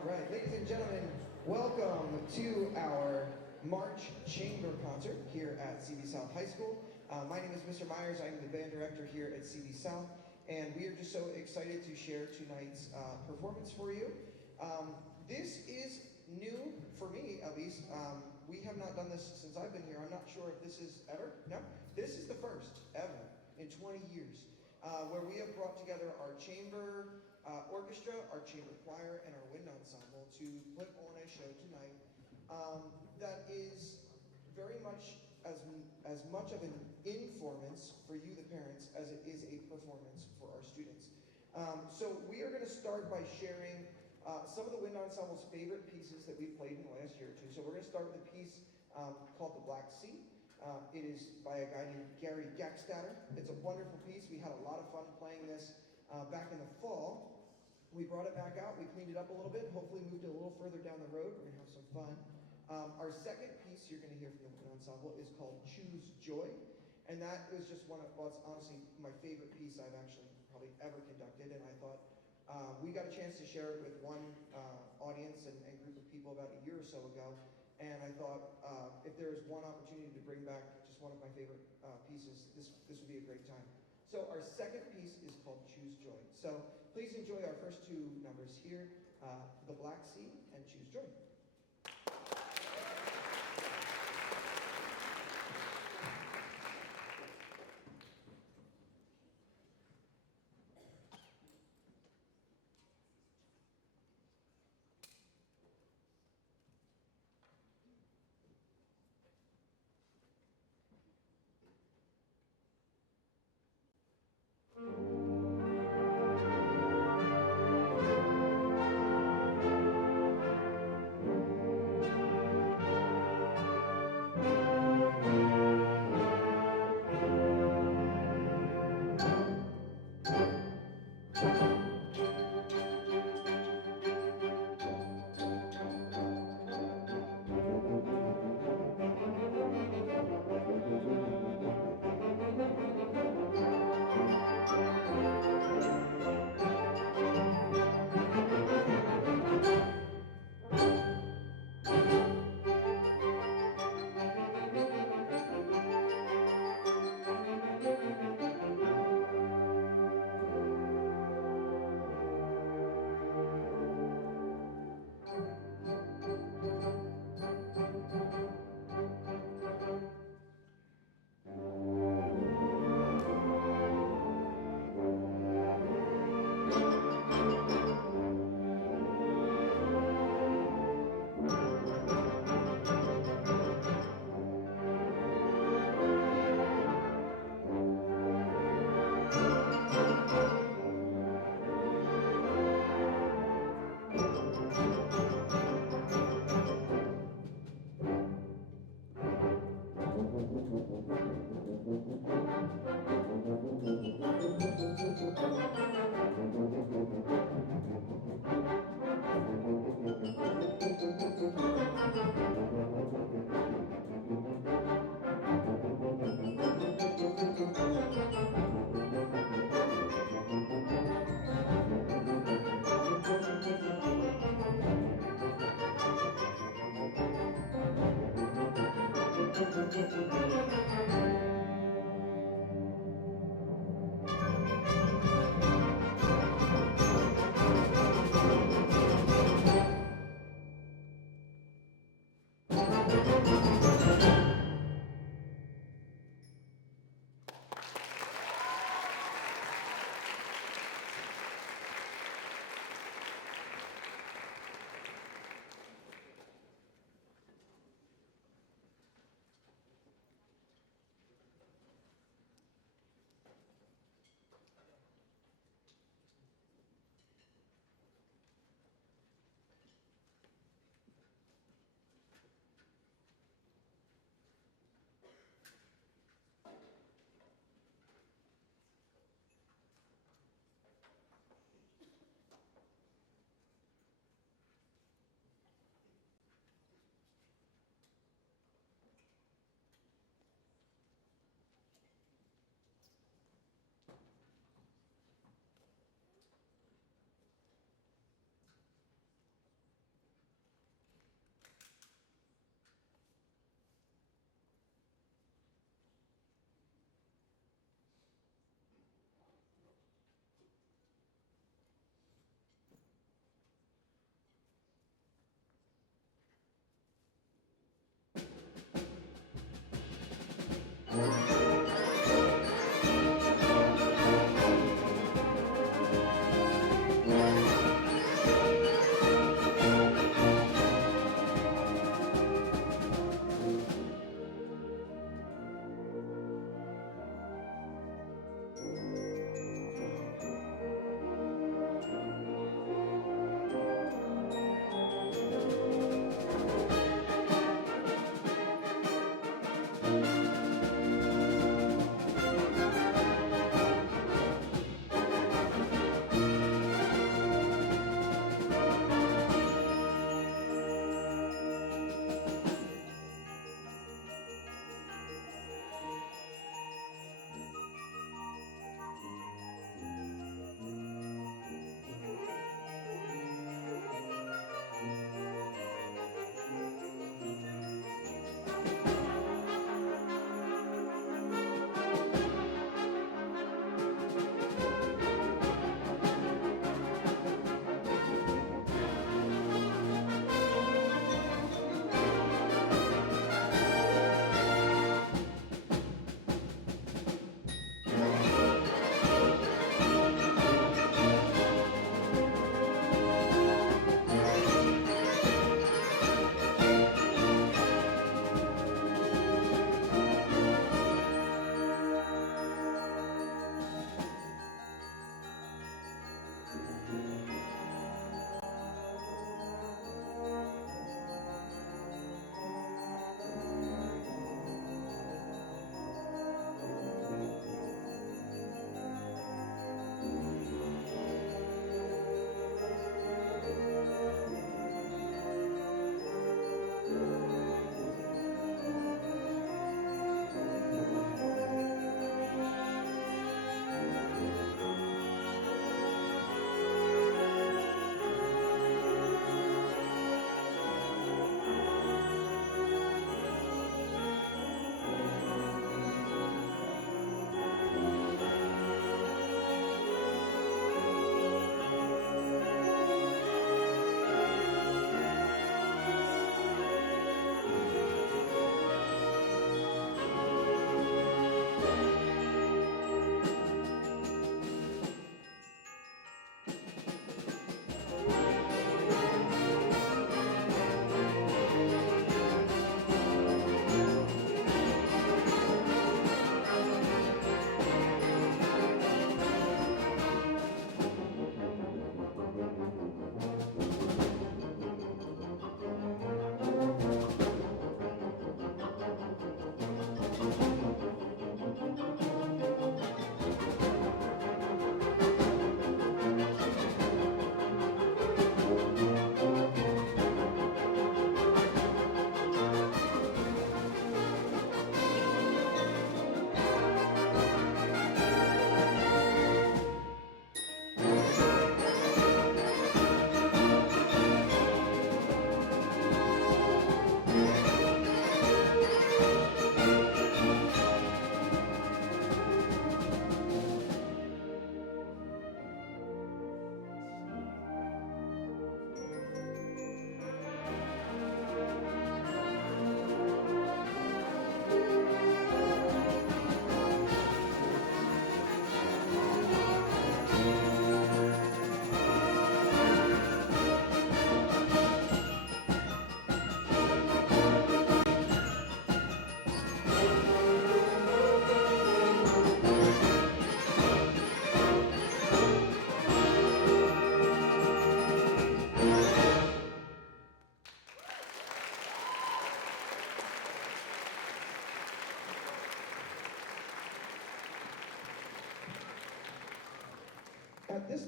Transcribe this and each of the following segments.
All right, ladies and gentlemen, welcome to our March Chamber concert here at CV South High School. My name is Mr. Myers. I'm the band director here at CV South, and we are just so excited to share tonight's performance for you. This is new for me, at least. We have not done this since I've been here. I'm not sure if this is ever. No, this is the first ever in 20 years where we have brought together our chamber orchestra, our chamber choir, and our wind ensemble to put on a show tonight that is very much as much of an informance for you, the parents, as it is a performance for our students. So we are going to start by sharing some of the wind ensemble's favorite pieces that we've played in the last year or two. So we're going to start with a piece called The Black Sea. It is by a guy named Gary Gackstatter. It's a wonderful piece. We had a lot of fun playing this back in the fall. We brought it back out. We cleaned it up a little bit. Hopefully moved it a little further down the road. We're going to have some fun. Our second piece you're going to hear from the wind ensemble is called Choose Joy. And that was just well, it's honestly my favorite piece I've actually probably ever conducted. And I thought we got a chance to share it with one audience and group of people about a year or so ago. And I thought if there was one opportunity to bring back just one of my favorite pieces, this would be a great time. So our second piece is called Choose Joy. So please enjoy our first two numbers here, The Black Sea and Choose Joy.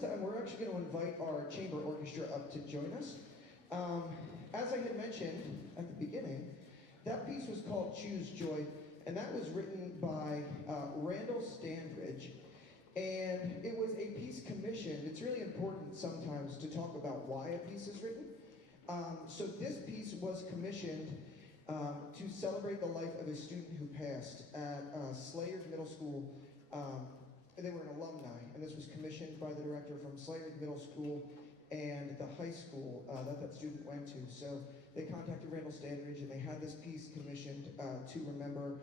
time, we're actually going to invite our chamber orchestra up to join us. As I had mentioned at the beginning, that piece was called Choose Joy, and that was written by Randall Standridge. And it was a piece commissioned. It's really important sometimes to talk about why a piece is written. So this piece was commissioned to celebrate the life of a student who passed at Slayard Middle School. They were an alumni, and this was commissioned by the director from Slayard Middle School and the high school that student went to. So they contacted Randall Standridge, and they had this piece commissioned to remember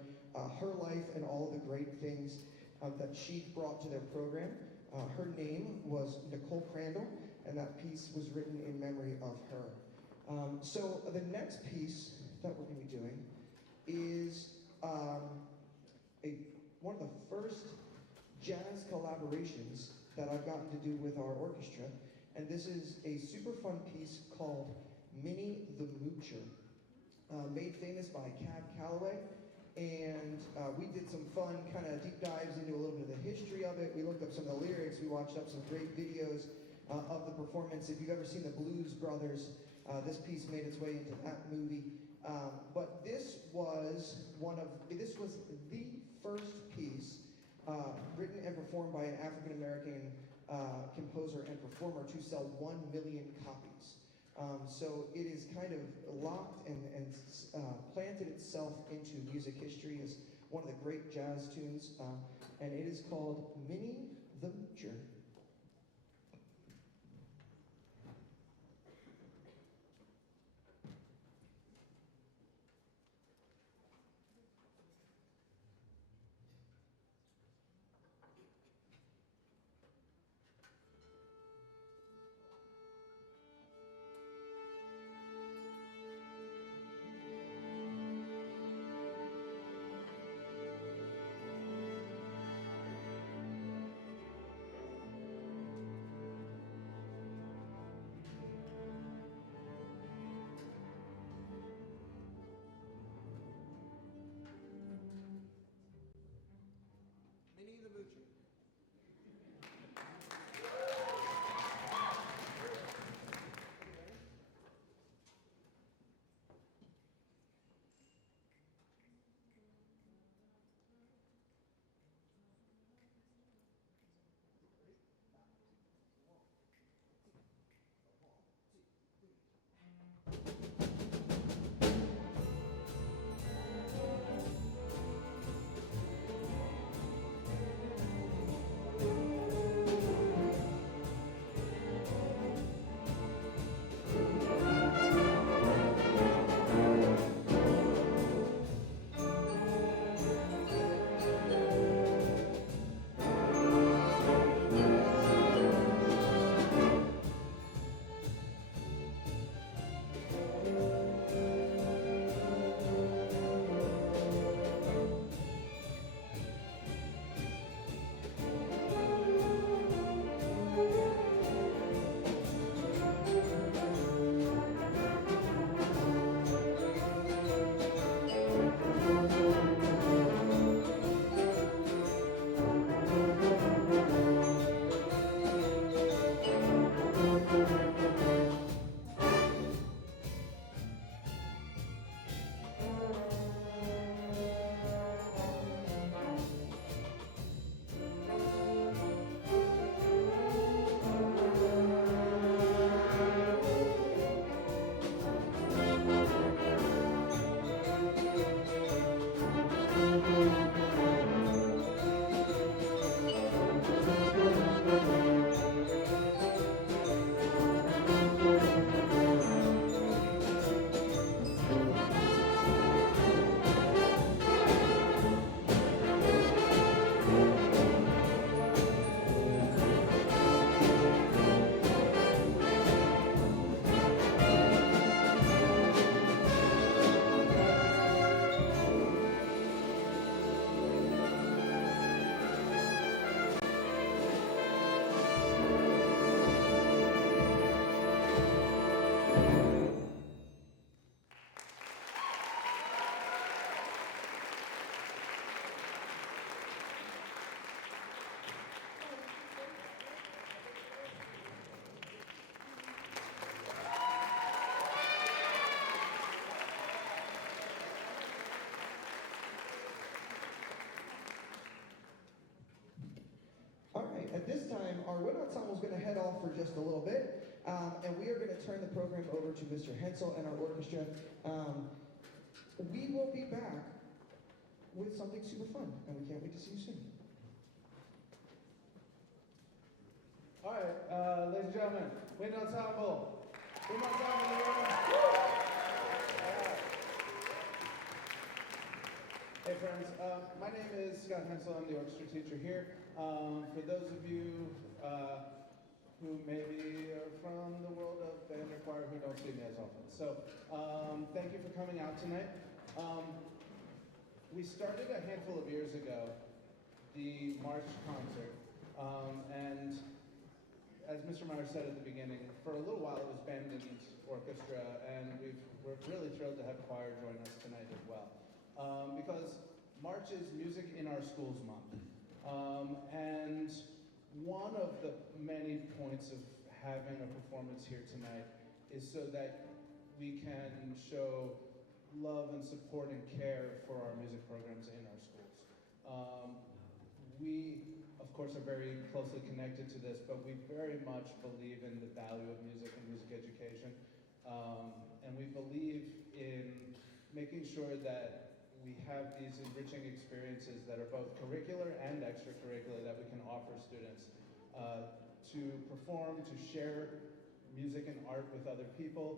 her life and all of the great things that she brought to their program. Her name was Nicole Crandall, and that piece was written in memory of her. So the next piece that we're going to be doing is one of the first jazz collaborations that I've gotten to do with our orchestra, and this is a super fun piece called Minnie the Moocher, made famous by Cab Calloway. And we did some fun kind of deep dives into a little bit of the history of it. We looked up some of the lyrics. We watched up some great videos of the performance. If you've ever seen the Blues Brothers, this piece made its way into that movie. But this was the first piece written and performed by an African-American composer and performer to sell 1 million copies. So it is kind of locked and planted itself into music history as one of the great jazz tunes, and it is called Minnie the Moocher. off for just a little bit, and we are going to turn the program over to Mr. Hensel and our orchestra. We will be back with something super fun, and we can't wait to see you soon. All right, ladies and gentlemen, wind ensemble. Wind ensemble in the room. Hey friends, my name is Scott Hensel. I'm the orchestra teacher here. For those of you who maybe are from the world of band or choir who don't see me as often. So thank you for coming out tonight. We started a handful of years ago the March concert, and as Mr. Meyer said at the beginning, for a little while it was band and orchestra, and we're really thrilled to have choir join us tonight as well. Because March is Music in Our Schools Month. And one of the many points of having a performance here tonight is so that we can show love and support and care for our music programs in our schools. We, of course, are very closely connected to this, but we very much believe in the value of music and music education. And we believe in making sure that we have these enriching experiences that are both curricular and extracurricular that we can offer students to perform, to share music and art with other people,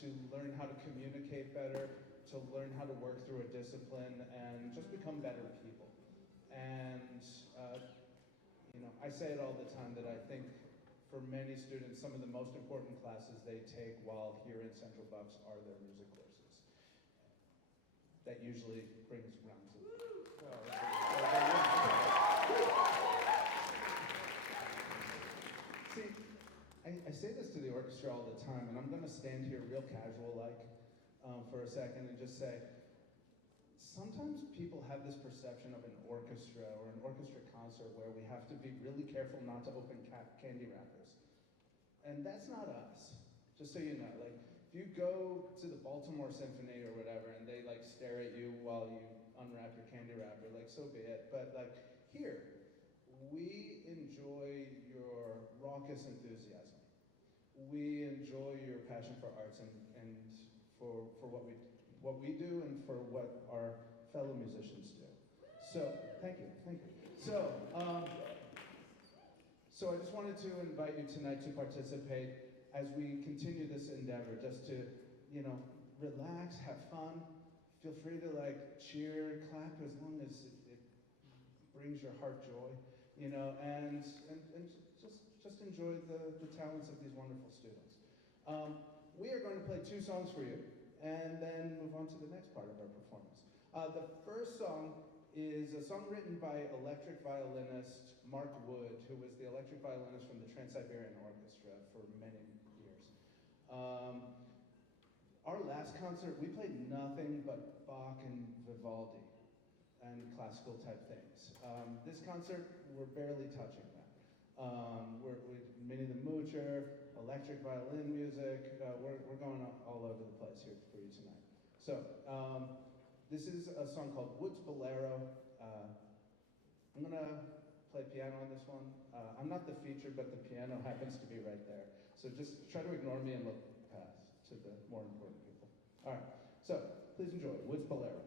to learn how to communicate better, to learn how to work through a discipline, and just become better people. And I say it all the time that I think for many students, some of the most important classes they take while here in Central Bucks are their music courses. That usually brings rounds of See, I say this to the orchestra all the time, and I'm going to stand here real casual-like for a second and just say, sometimes people have this perception of an orchestra or an orchestra concert where we have to be really careful not to open candy wrappers. And that's not us, just so you know. Like, if you go to the Baltimore Symphony or whatever and they like stare at you while you unwrap your candy wrapper, like so be it. But like here, we enjoy your raucous enthusiasm. We enjoy your passion for arts and for what we do and for what our fellow musicians do. So, thank you. So, so I just wanted to invite you tonight to participate as we continue this endeavor, just to, relax, have fun. Feel free to cheer, clap, as long as it brings your heart joy, and just enjoy the talents of these wonderful students. We are going to play 2 songs for you, and then move on to the next part of our performance. The first song is a song written by electric violinist Mark Wood, who was the electric violinist from the Trans-Siberian Orchestra for many years. Our last concert, we played nothing but Bach and Vivaldi and classical type things. This concert, we're barely touching that. We're Minnie the Moocher, electric violin music. We're going all over the place here for you tonight. So, this is a song called Wood's Bolero. I'm gonna play piano on this one. I'm not the feature, but the piano happens to be right there. So just try to ignore me and look past to the more important people. All right, so please enjoy Wood's Bolero.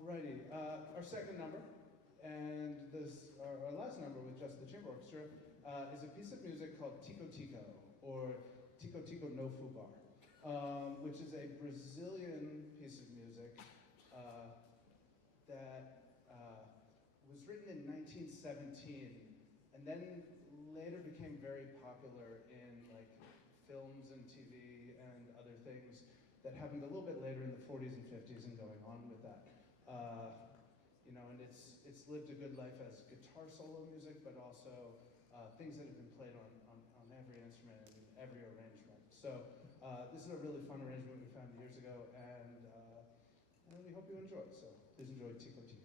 Alrighty, our second number, and our last number with just the chamber orchestra, is a piece of music called Tico Tico, or Tico Tico no Fubar, which is a Brazilian piece of music that was written in 1917, and then later became very popular in like films and TV and other things that happened a little bit later in the 40s and 50s and going on with that. And it's lived a good life as guitar solo music, but also things that have been played on every instrument and every arrangement. So this is a really fun arrangement we found years ago, and we hope you enjoy. So please enjoy Tico Tico.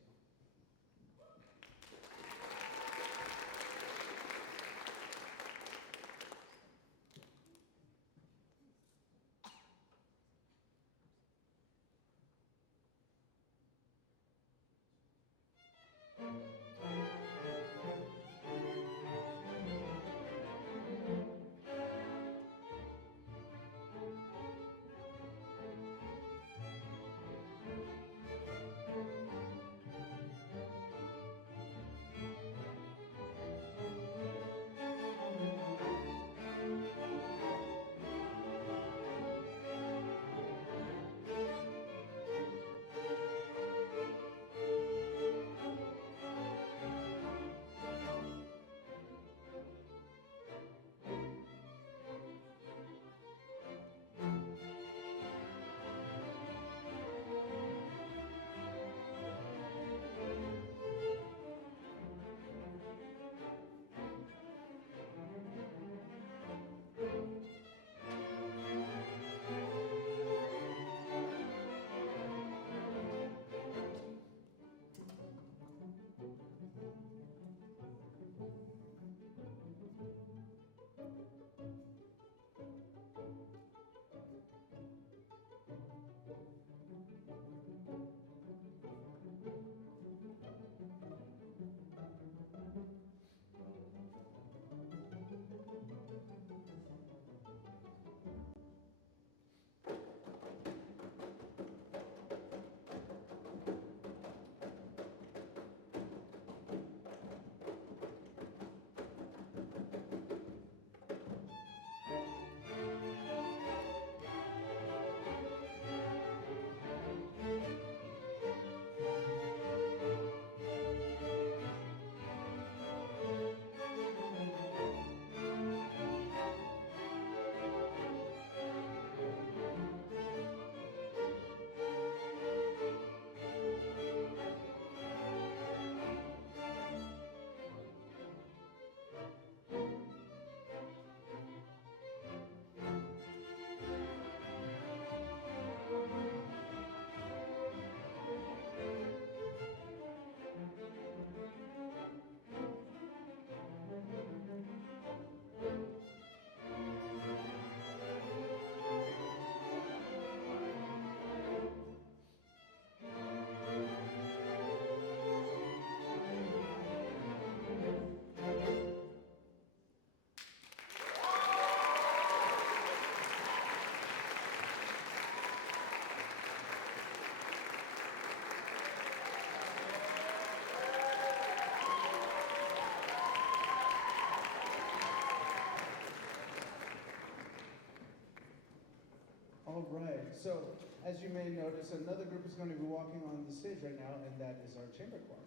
All right, so as you may notice, another group is going to be walking on the stage right now, and that is our chamber choir.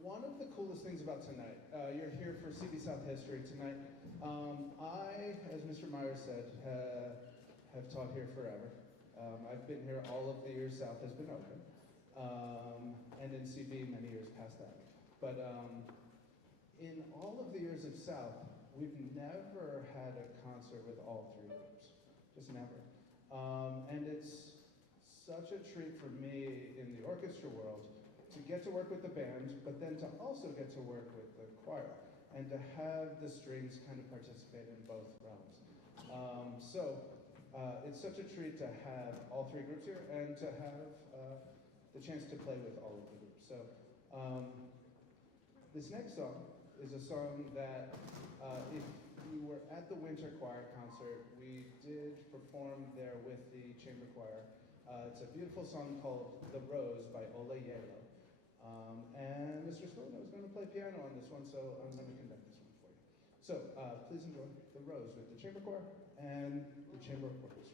One of the coolest things about tonight, you're here for CB South History tonight. I, as Mr. Myers said, have taught here forever. I've been here all of the years South has been open, and in CB many years past that. But in all of the years of South, we've never had a concert with all three groups. Just never. And it's such a treat for me in the orchestra world to get to work with the band, but then to also get to work with the choir and to have the strings kind of participate in both realms. It's such a treat to have all three groups here and to have the chance to play with all of the groups. So this next song is a song that if you were at the Winter Choir concert, we did perform there with the chamber choir. It's a beautiful song called The Rose by Ola Yelo. And Mr. Spillane is going to play piano on this one, so I'm going to conduct this one for you. So please enjoy The Rose with the Chamber Choir and the Chamber Orchestra.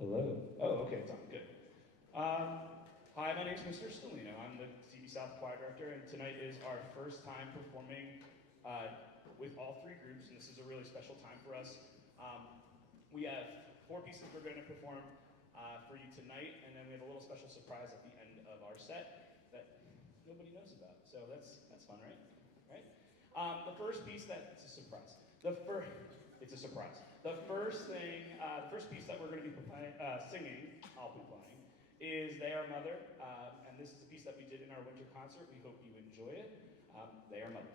Hello. Oh, okay, it's on. Good. Hi, my name's Mr. Stelino. I'm the CB South Choir Director, and tonight is our first time performing with all three groups, and this is a really special time for us. We have 4 pieces we're going to perform for you tonight, and then we have a little special surprise at the end of our set that nobody knows about. So that's fun, right? Right? The first piece it's a surprise. It's a surprise. The first piece that we're going to be singing, I'll be playing, is They Are Mother, and this is a piece that we did in our winter concert. We hope you enjoy it. They Are Mother.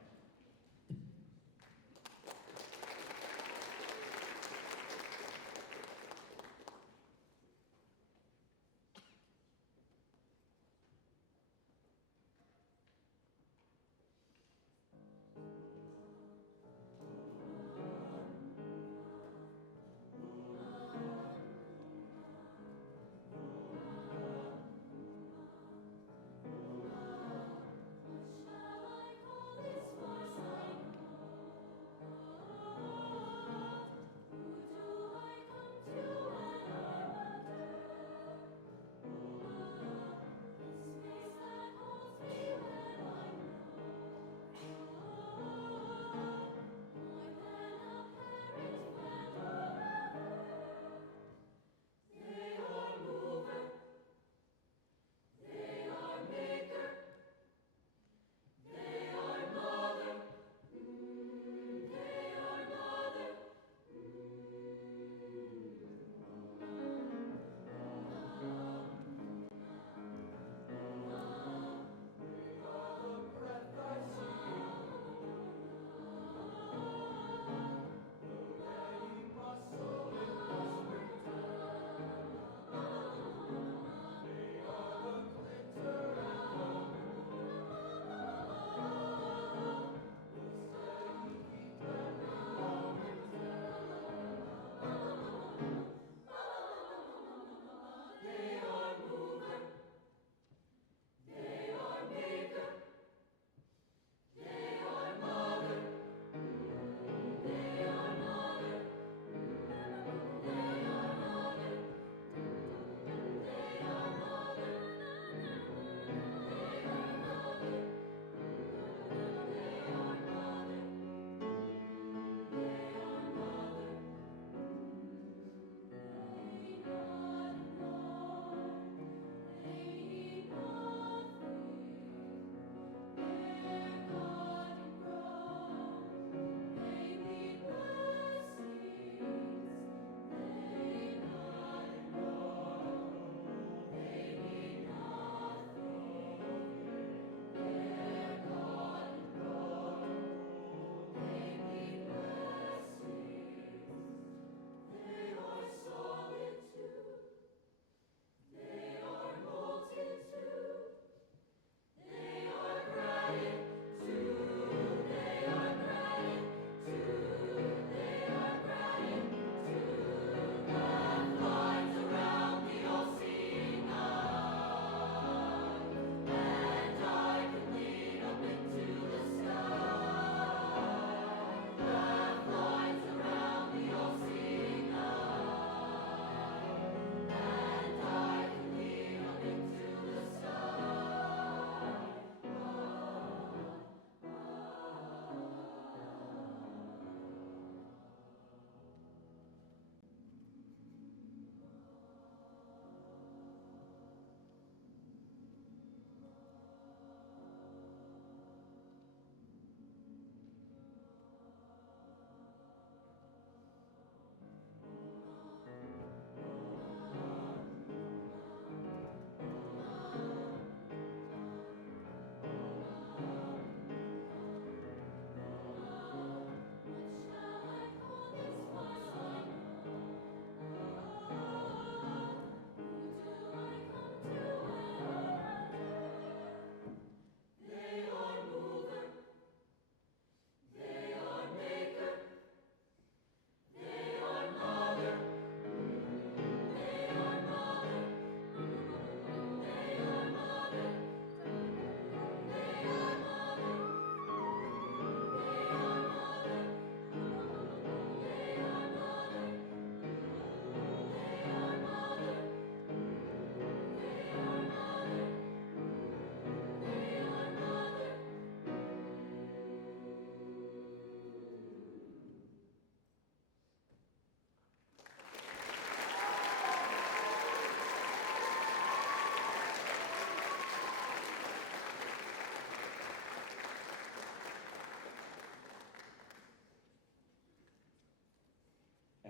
What shall I call this one?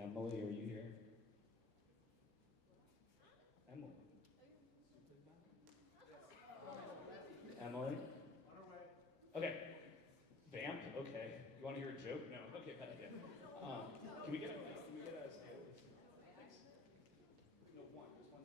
Emily, are you here? Emily. Emily? Okay. Vamp? Okay. You want to hear a joke? No. Okay, bad idea. Can we get a stand, please? Thanks. No, one. Just one stand.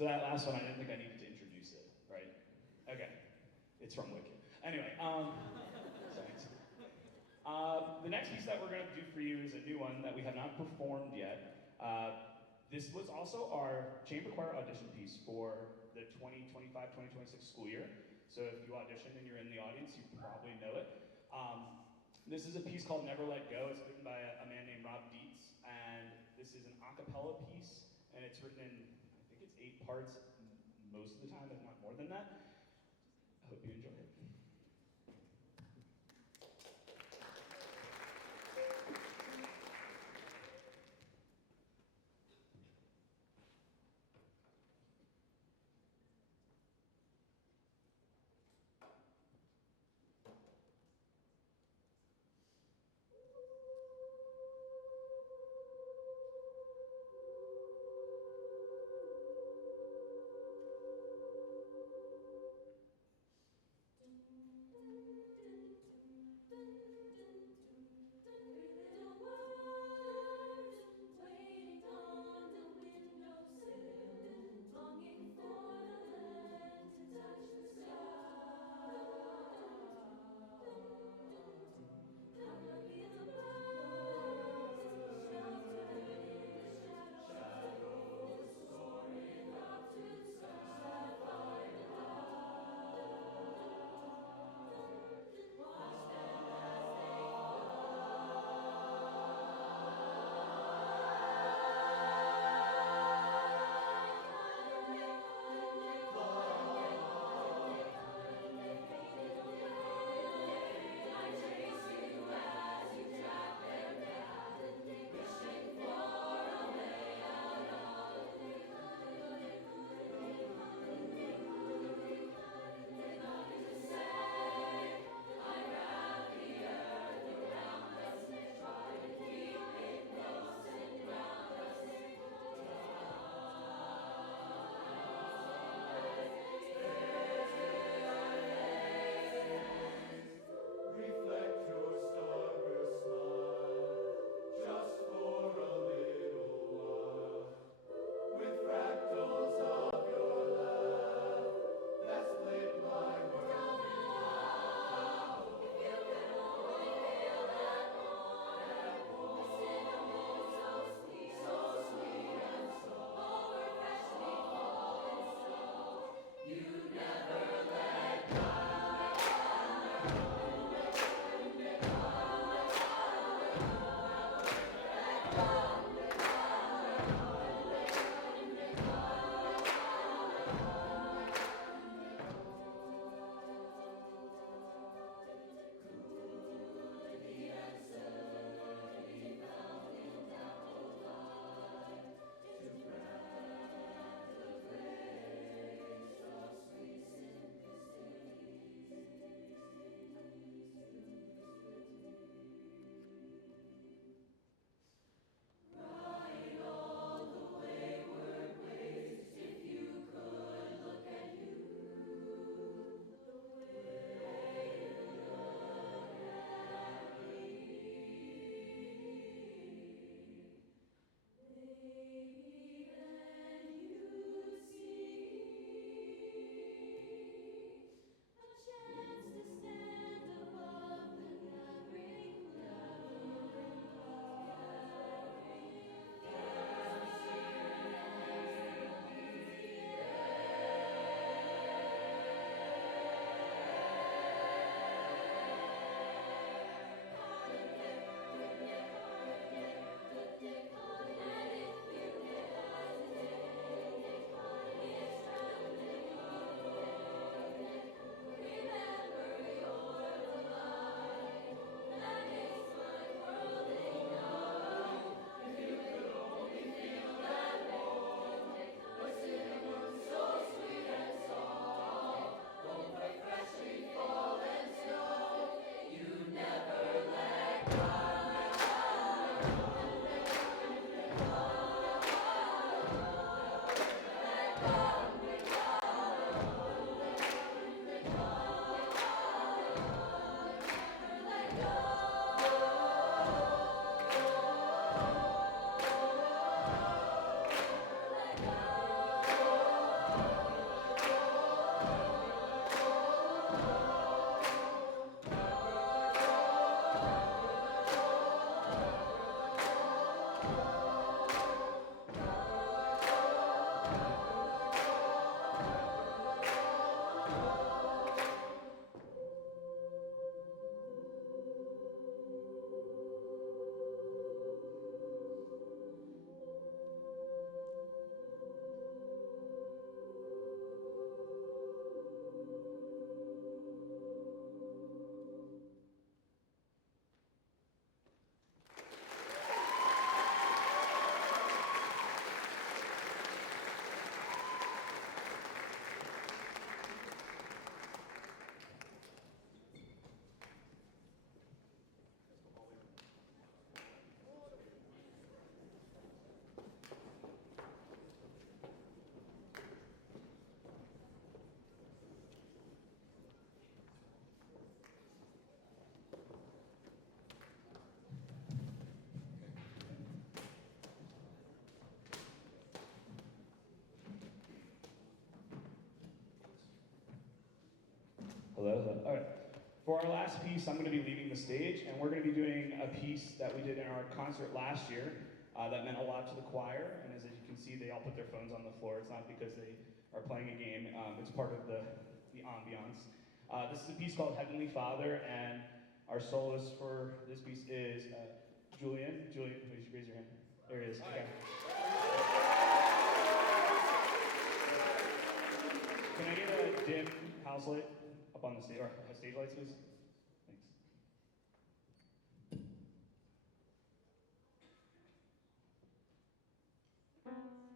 So that last one, I didn't think I needed to introduce it, right? Okay, it's from Wicked. Anyway, thanks. The next piece that we're going to do for you is a new one that we have not performed yet. This was also our chamber choir audition piece for the 2025-2026 school year. So if you auditioned and you're in the audience, you probably know it. This is a piece called Never Let Go. It's written by a man named Rob Dietz, and this is an a cappella piece, and it's written in, I think it's 8 parts most of the time, if not more than that. I hope you enjoy it. Hello, hello. All right. For our last piece, I'm going to be leaving the stage, and we're going to be doing a piece that we did in our concert last year that meant a lot to the choir. And as you can see, they all put their phones on the floor. It's not because they are playing a game. It's part of the ambiance. This is a piece called Heavenly Father, and our soloist for this piece is Julian. Julian, please raise your hand. There he is. Okay. Can I get a dim house light up on the stage, or stage lights, please? Thanks.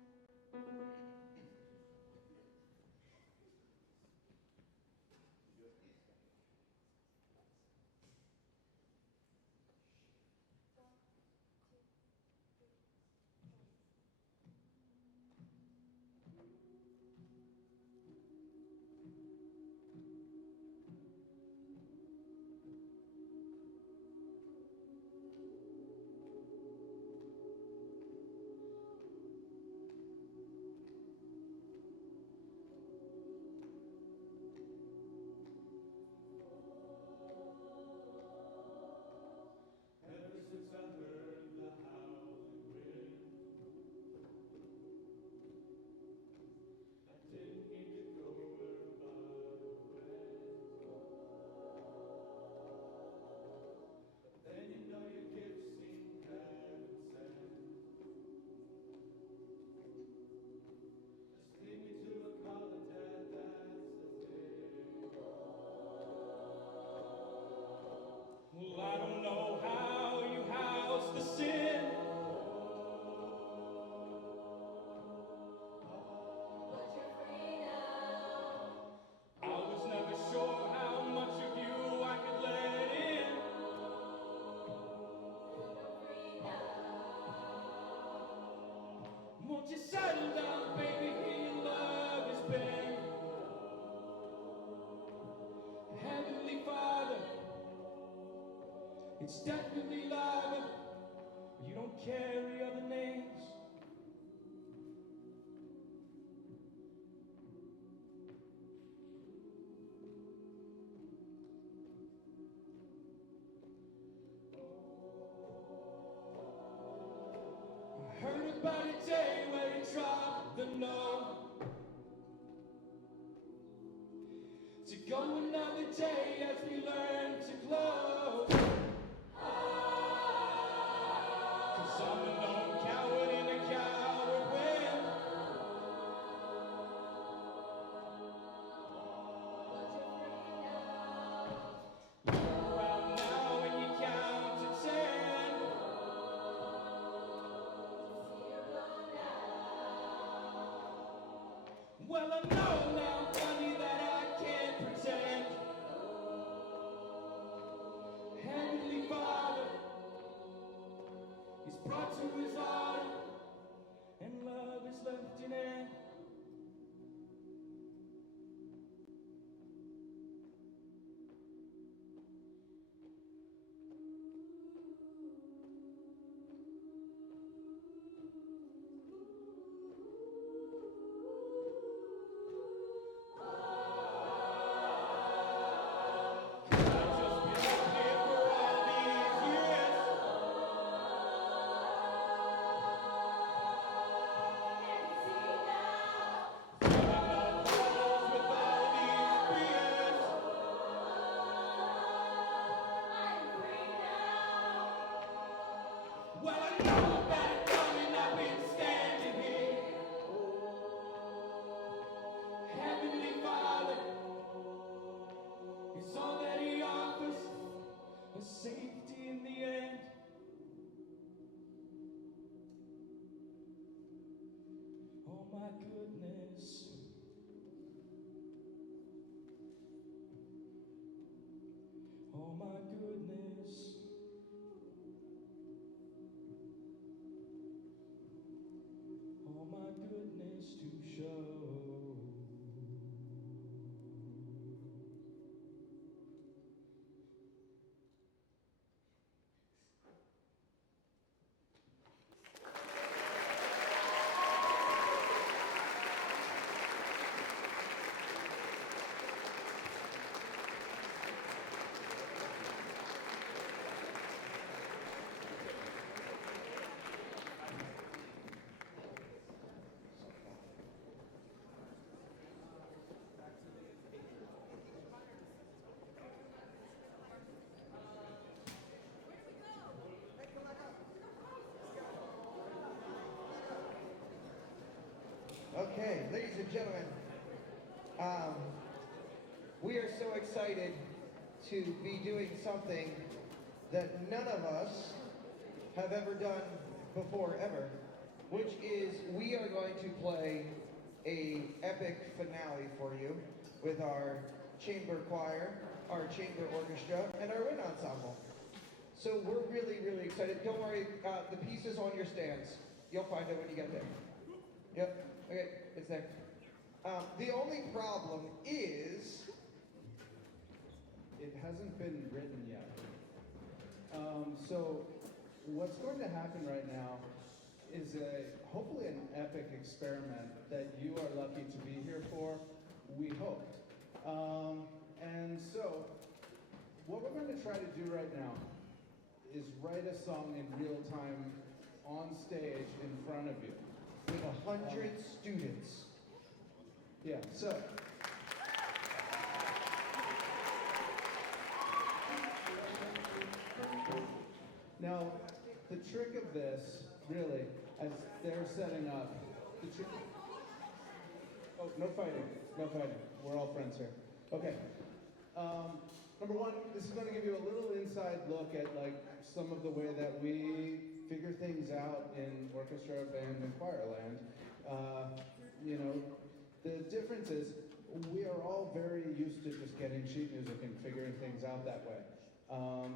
Well, I don't know how you house the sin. But you're free now. I was never sure how much of you I could let in. You're free now. Won't you settle down, baby? Here your love has been. Heavenly Father, it's definitely love. You don't carry other names. I heard about a day where you dropped the note to go another day as we learn to close. Cause I'm a lone coward and a coward win. Look around now and you count to 10. Well, I know now, funny, that I can't pretend. Heavenly Father, he's brought to his heart, and love is left in it. I've just been up here for all these years. and gentlemen, we are so excited to be doing something that none of us have ever done before, ever, which is we are going to play a epic finale for you with our chamber choir, our chamber orchestra, and our wind ensemble. So we're really, really excited. Don't worry, the piece is on your stands. You'll find it when you get there. Yep, okay, it's there. The only problem is... It hasn't been written yet. So what's going to happen right now is hopefully an epic experiment that you are lucky to be here for, we hope. And so what we're going to try to do right now is write a song in real time on stage in front of you. With 100 students. Yeah, so. Now, the trick of this, really, as they're setting up, the trick. Oh, no fighting, no fighting. We're all friends here. Okay. Number one, this is going to give you a little inside look at like some of the way that we figure things out in orchestra, band, and choir land. You know, the difference is we are all very used to just getting sheet music and figuring things out that way.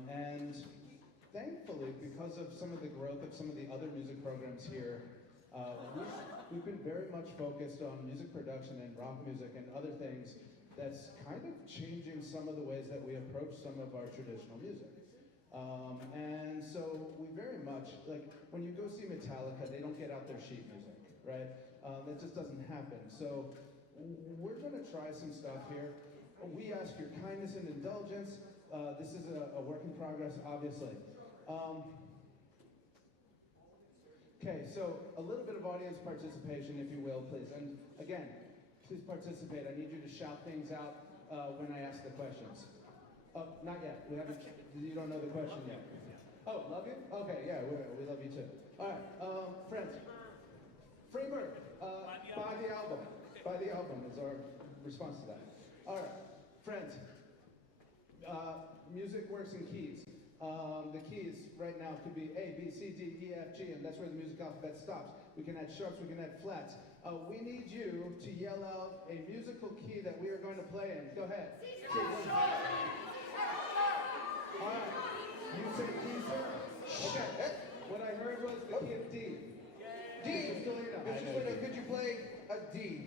And thankfully, because of some of the growth of some of the other music programs here, we've been very much focused on music production and rock music and other things that's kind of changing some of the ways that we approach some of our traditional music. And so we very much, like when you go see Metallica, they don't get out their sheet music, right? That just doesn't happen. So we're gonna try some stuff here. We ask your kindness and indulgence. This is a work in progress, obviously. Okay, so a little bit of audience participation, if you will, please. And again, please participate. I need you to shout things out when I ask the questions. Not yet. We haven't. You don't know the question yet. Oh, love you? Okay, yeah, we love you too. All right, friends. Freebird, buy the album. Buy the album is our response to that. All right, friends. Music works in keys. The keys right now could be A, B, C, D, E, F, G, and that's where the music alphabet stops. We can add sharps, we can add flats. We need you to yell out a musical key that we are going to play in. Go ahead. All right. You say D, sir? Okay. What I heard was the key of D. D. Mr. Swindle, could you play a D?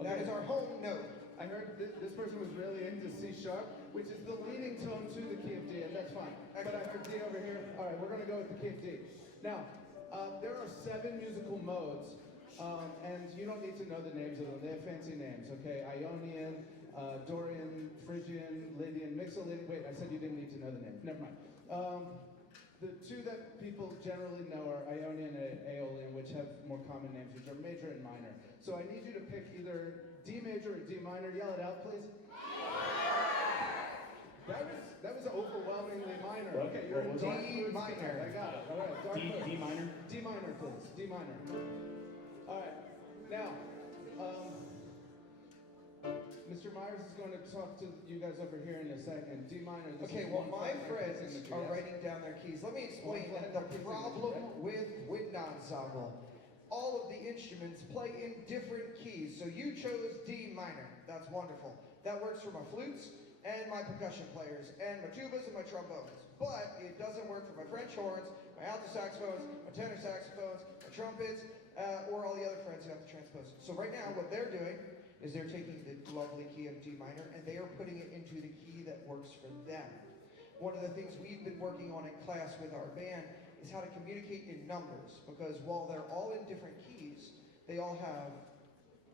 Okay. That is our home note. I heard this person was really into C sharp, which is the leading tone to the key of D, and that's fine. But I heard D over here. All right, we're going to go with the key of D. Now, there are 7 musical modes, and you don't need to know the names of them. They have fancy names, okay? Ionian, Dorian, Phrygian, Lydian, Mixolydian. Wait, I said you didn't need to know the names. Never mind. The 2 that people generally know are Ionian and Aeolian, which have more common names, which are major and minor. So I need you to pick either D major or D minor. Yell it out, please. That was overwhelmingly minor. Okay, you're in dark D minor. I got it. All right, dark D minor? D minor, please. D minor. All right. Now, Mr. Myers is going to talk to you guys over here in a second. D minor. Okay, well, my friends are writing down their keys. Let me explain the problem with wind ensemble. All of the instruments play in different keys, so you chose D minor. That's wonderful. That works for my flutes and my percussion players and my tubas and my trombones. But it doesn't work for my French horns, my alto saxophones, my tenor saxophones, my trumpets, or all the other friends who have to transpose. So right now, what they're doing is they're taking the lovely key of D minor and they are putting it into the key that works for them. One of the things we've been working on in class with our band is how to communicate in numbers, because while they're all in different keys, they all have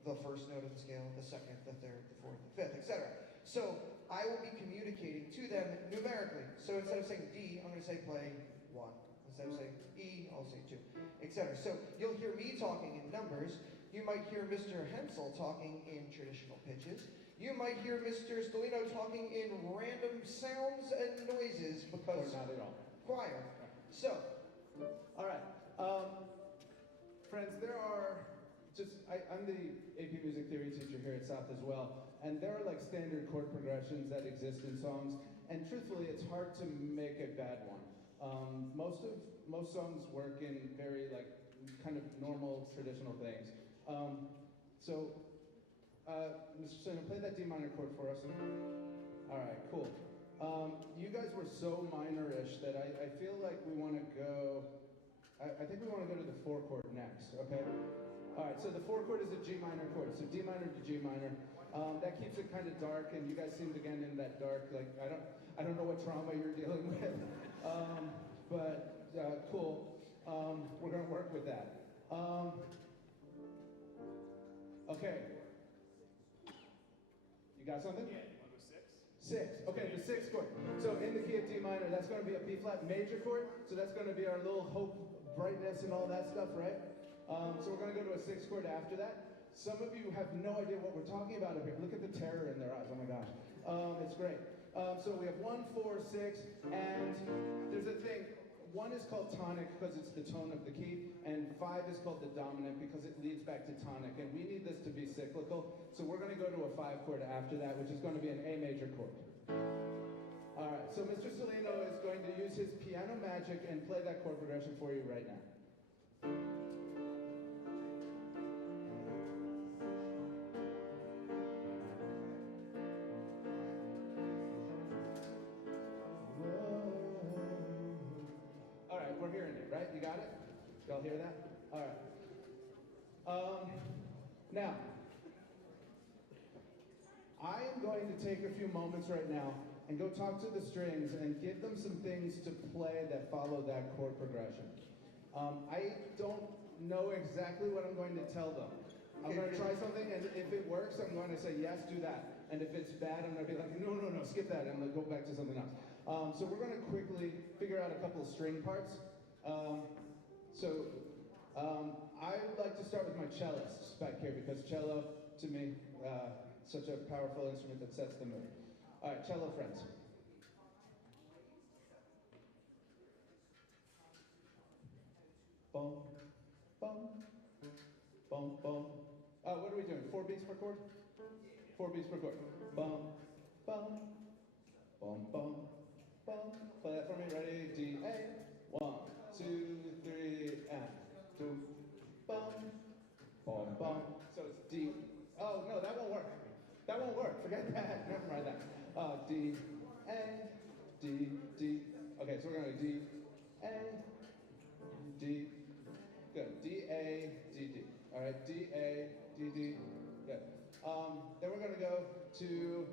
the first note of the scale, the second, the third, the fourth, the fifth, etc. So I will be communicating to them numerically. So instead of saying D, I'm going to say play 1. Instead of saying E, I'll say 2, etc. So you'll hear me talking in numbers. You might hear Mr. Hensel talking in traditional pitches. You might hear Mr. Stolino talking in random sounds and noises because... Or not at all. Choir. So... All right. Friends, there are I'm the AP Music Theory teacher here at South as well, and there are like standard chord progressions that exist in songs, and truthfully, it's hard to make a bad one. Most songs work in very like kind of normal traditional things. Mr. Sino, play that D minor chord for us. All right, cool. You guys were so minor-ish that I feel like we want to go. I think we want to go to the 4 chord next. Okay. All right. So the 4 chord is a G minor chord. So D minor to G minor. That keeps it kind of dark, and you guys seemed again in that dark. Like I don't know what trauma you're dealing with, but cool. We're gonna work with that. Okay. You got something? Yeah, you want to go 6. 6? Okay, the 6th chord. So in the key of D minor, that's going to be a B flat major chord. So that's going to be our little hope, brightness, and all that stuff, right? So we're going to go to a 6th chord after that. Some of you have no idea what we're talking about up here. Look at the terror in their eyes. Oh my gosh. It's great. So we have 1, 4, 6, and there's a thing. 1 is called tonic because it's the tone of the key, and 5 is called the dominant because it leads back to tonic, and we need this to be cyclical, so we're going to go to a 5 chord after that, which is going to be an A major chord. All right, so Mr. Salino is going to use his piano magic and play that chord progression for you right now. We're hearing it, right? You got it? Y'all hear that? All right. Now, I am going to take a few moments right now and go talk to the strings and give them some things to play that follow that chord progression. I don't know exactly what I'm going to tell them. I'm going to try something, and if it works, I'm going to say, yes, do that. And if it's bad, I'm going to be like, no, skip that, and I'm going to go back to something else. So we're going to quickly figure out a couple of string parts. I would like to start with my cellists back here, because cello, to me, such a powerful instrument that sets the mood. All right, cello friends. Boom, boom, boom, boom. What are we doing? 4 beats per chord? 4 beats per chord. Bum, bum, bum, bum, bum. Play that for me. Ready? D, A. 1, 2, 3, and 2. Bum, bum, bum. So it's D. Oh no, that won't work. That won't work. Forget that. Never mind that. D, A, D, D. Okay, so we're gonna go D, A, D. Good. D, A, D, D. All right. D, A, D, D. Good. Then we're gonna go to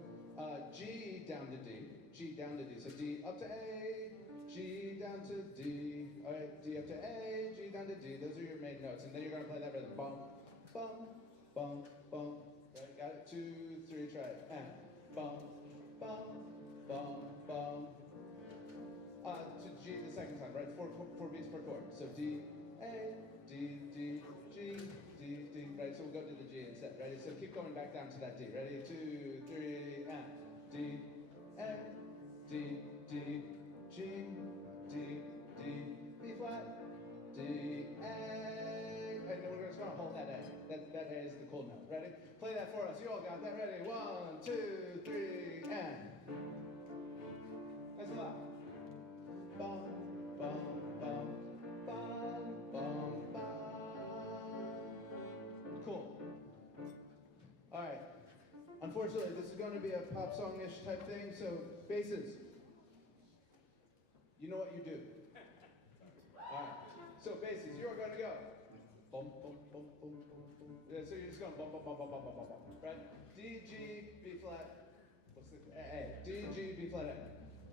G down to D. G down to D. So D up to A, G down to D. All right. D up to A, G down to D. Those are your main notes, and then you're gonna play that rhythm. Bum, bum, bum, bum. Right. Got it. 2, 3. Try it. And bum, bum, bum, bum. To G the second time. Right. 4 beats per chord. So D, A, D, D, G, D, D. Right. So we'll go to the G instead. Ready? So keep going back down to that D. Ready? 2, 3, and D, A, D, D, G, D, D, B flat, D, A. And then we're just gonna hold that A. That A is the cool note. Ready? Play that for us. You all got that? Ready? 1, 2, 3, and. Nice and loud. Bum, bum, bum, bum, bum, bum. Cool. All right. Unfortunately, this is going to be a pop song-ish type thing, so basses. You know what you do. All right. So basses, you're going to go. Bum, bum, bum, bum, bum, bum. Yeah, so you're just going bum, bum, bum, bum, bum, bum, bum, bum. Right? D, G, B flat. What's the A? D, G, B flat A.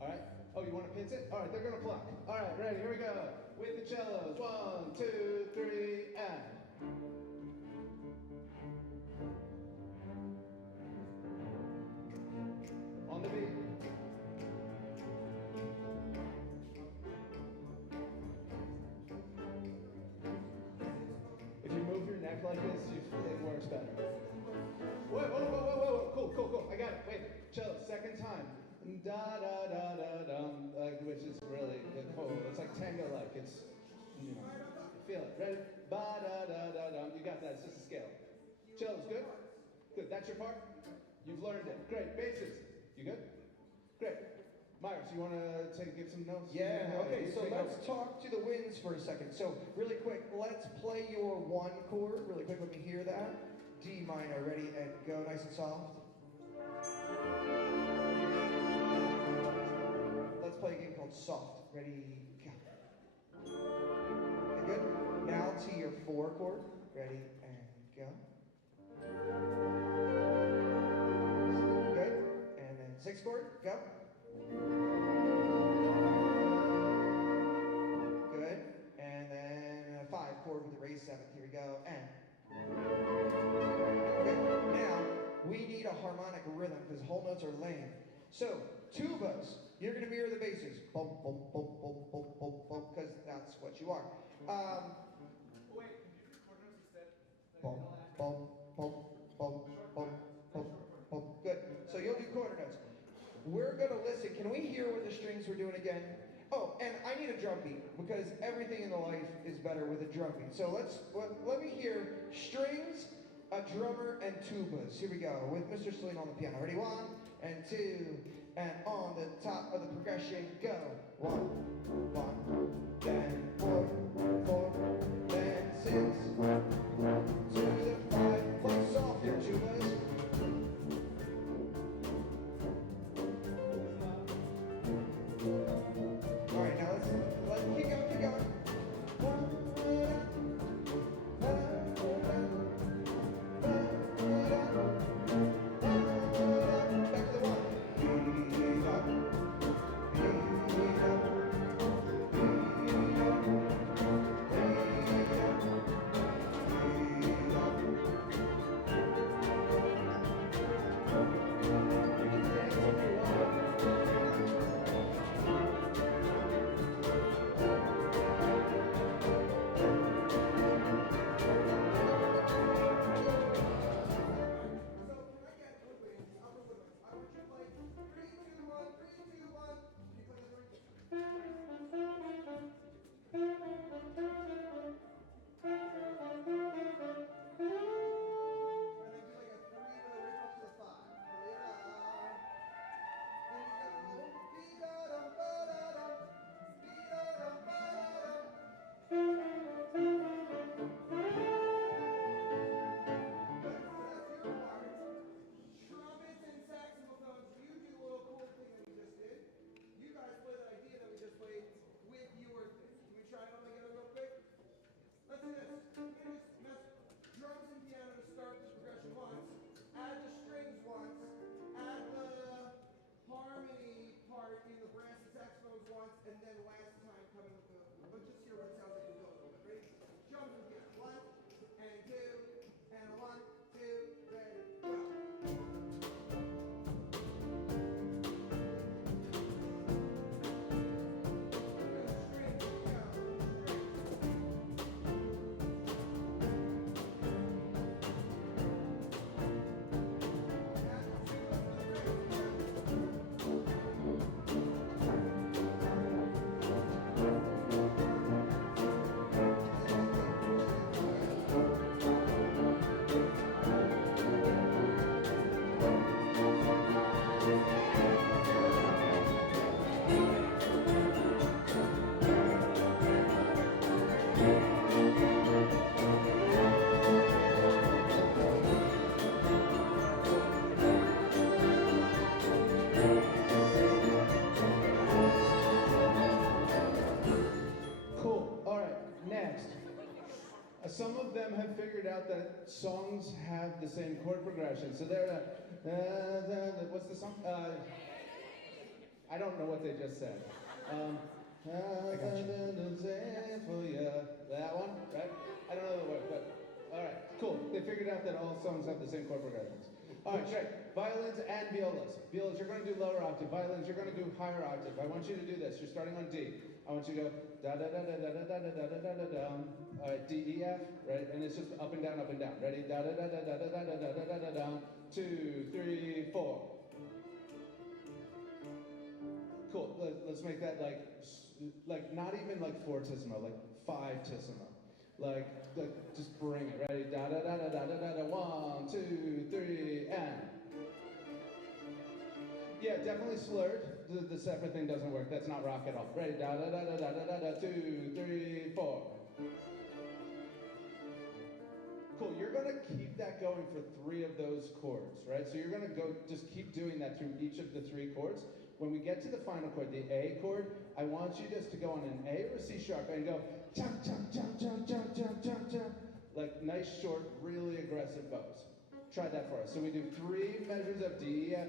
All right. Oh, you want to pinch it? All right, they're going to pluck. All right, ready? Here we go. With the cellos. 1, 2, 3, and. On the beat. If you move your neck like this, it works better. Whoa, whoa, whoa, whoa, whoa. Cool, cool, cool. I got it. Wait, cello. Second time. Da da da da dum, which is really cool. It's like tango-like. It's, it Feel it. Ready? Ba-da-da-da-dum. You got that. It's just a scale. Cello's good? Good. That's your part? You've learned it. Great. Basses. You good? Great. Myers, you want to give some notes? Yeah, okay, so Take let's over. talk to the winds for a second. So, really quick, let's play your one chord. Really quick, let me hear that. D minor, ready, and go, nice and soft. Let's play a game called Soft. Ready, go. Okay, good. Now to your 4 chord. Ready, and go. Good. And then 6 chord, go. Good. And then a 5 chord with a raised 7th. Here we go. And. Okay. Now, we need a harmonic rhythm because whole notes are lame. So, tubas, you're going to mirror the basses. Bum, bum, bum, bum, bum, bum, bum, because that's what you are. Wait, can you do chord notes instead? Bum, bum, bum, bum, bum, bum, bum. Good. So you'll do quarter notes. We're going to listen. Can we hear what the strings we're doing again? Oh, and I need a drum beat because everything in the life is better with a drum beat. So let me hear strings, a drummer, and tubas. Here we go with Mr. Celine on the piano. Ready? 1 and 2, and on the top of the progression, go. 1, 1, then 4, 4, then 6, to the 5. Play softer, tubas. All right, now let's keep going, keep going. Back to the 1. Trumpets and saxophones, you do the little chord thing that we just did. You guys play that idea that we just played with your thing. Can we try it all together real quick? Let's do this. We're gonna just mess drums and piano to start the progression once. Add the strings once. Add the harmony part in the brass and saxophones once, and then last time coming with the. Let's just hear what it sounds like we go a little bit. Ready? Drums and piano. 1 and 2 and 1, 2, ready, go. Cool. All right. Next. Some of them have figured out that songs have the same chord progression. So they're what's the song? I don't know what they just said. That one, right? I don't know the word, but all right, cool. They figured out that all songs have the same chord progressions. All right, great. Violins and violas. Violas, you're going to do lower octave. Violins, you're going to do higher octave. I want you to do this. You're starting on D. I want you to go da da da da da da da da da da da da. All right, D E F, right? And it's just up and down, up and down. Ready? Da da da da da da da da da da da da. 2, 3, 4. Cool. Let's make that like not even like fortissimo, like 5tissimo. Like just bring it. Ready? Da da da da da da da da. 1, 2, 3, and. Yeah, definitely slurred. The separate thing doesn't work. That's not rock at all. Ready? Da da da da da da da da. 2, 3, 4. Cool. You're gonna keep that going for 3 of those chords, right? So you're gonna go just keep doing that through each of the 3 chords. When we get to the final chord, the A chord, I want you just to go on an A or a C sharp and go jump, jump, jump, jump, jump, jump, jump, jump. Like nice, short, really aggressive bows. Try that for us. So we do 3 measures of D, F,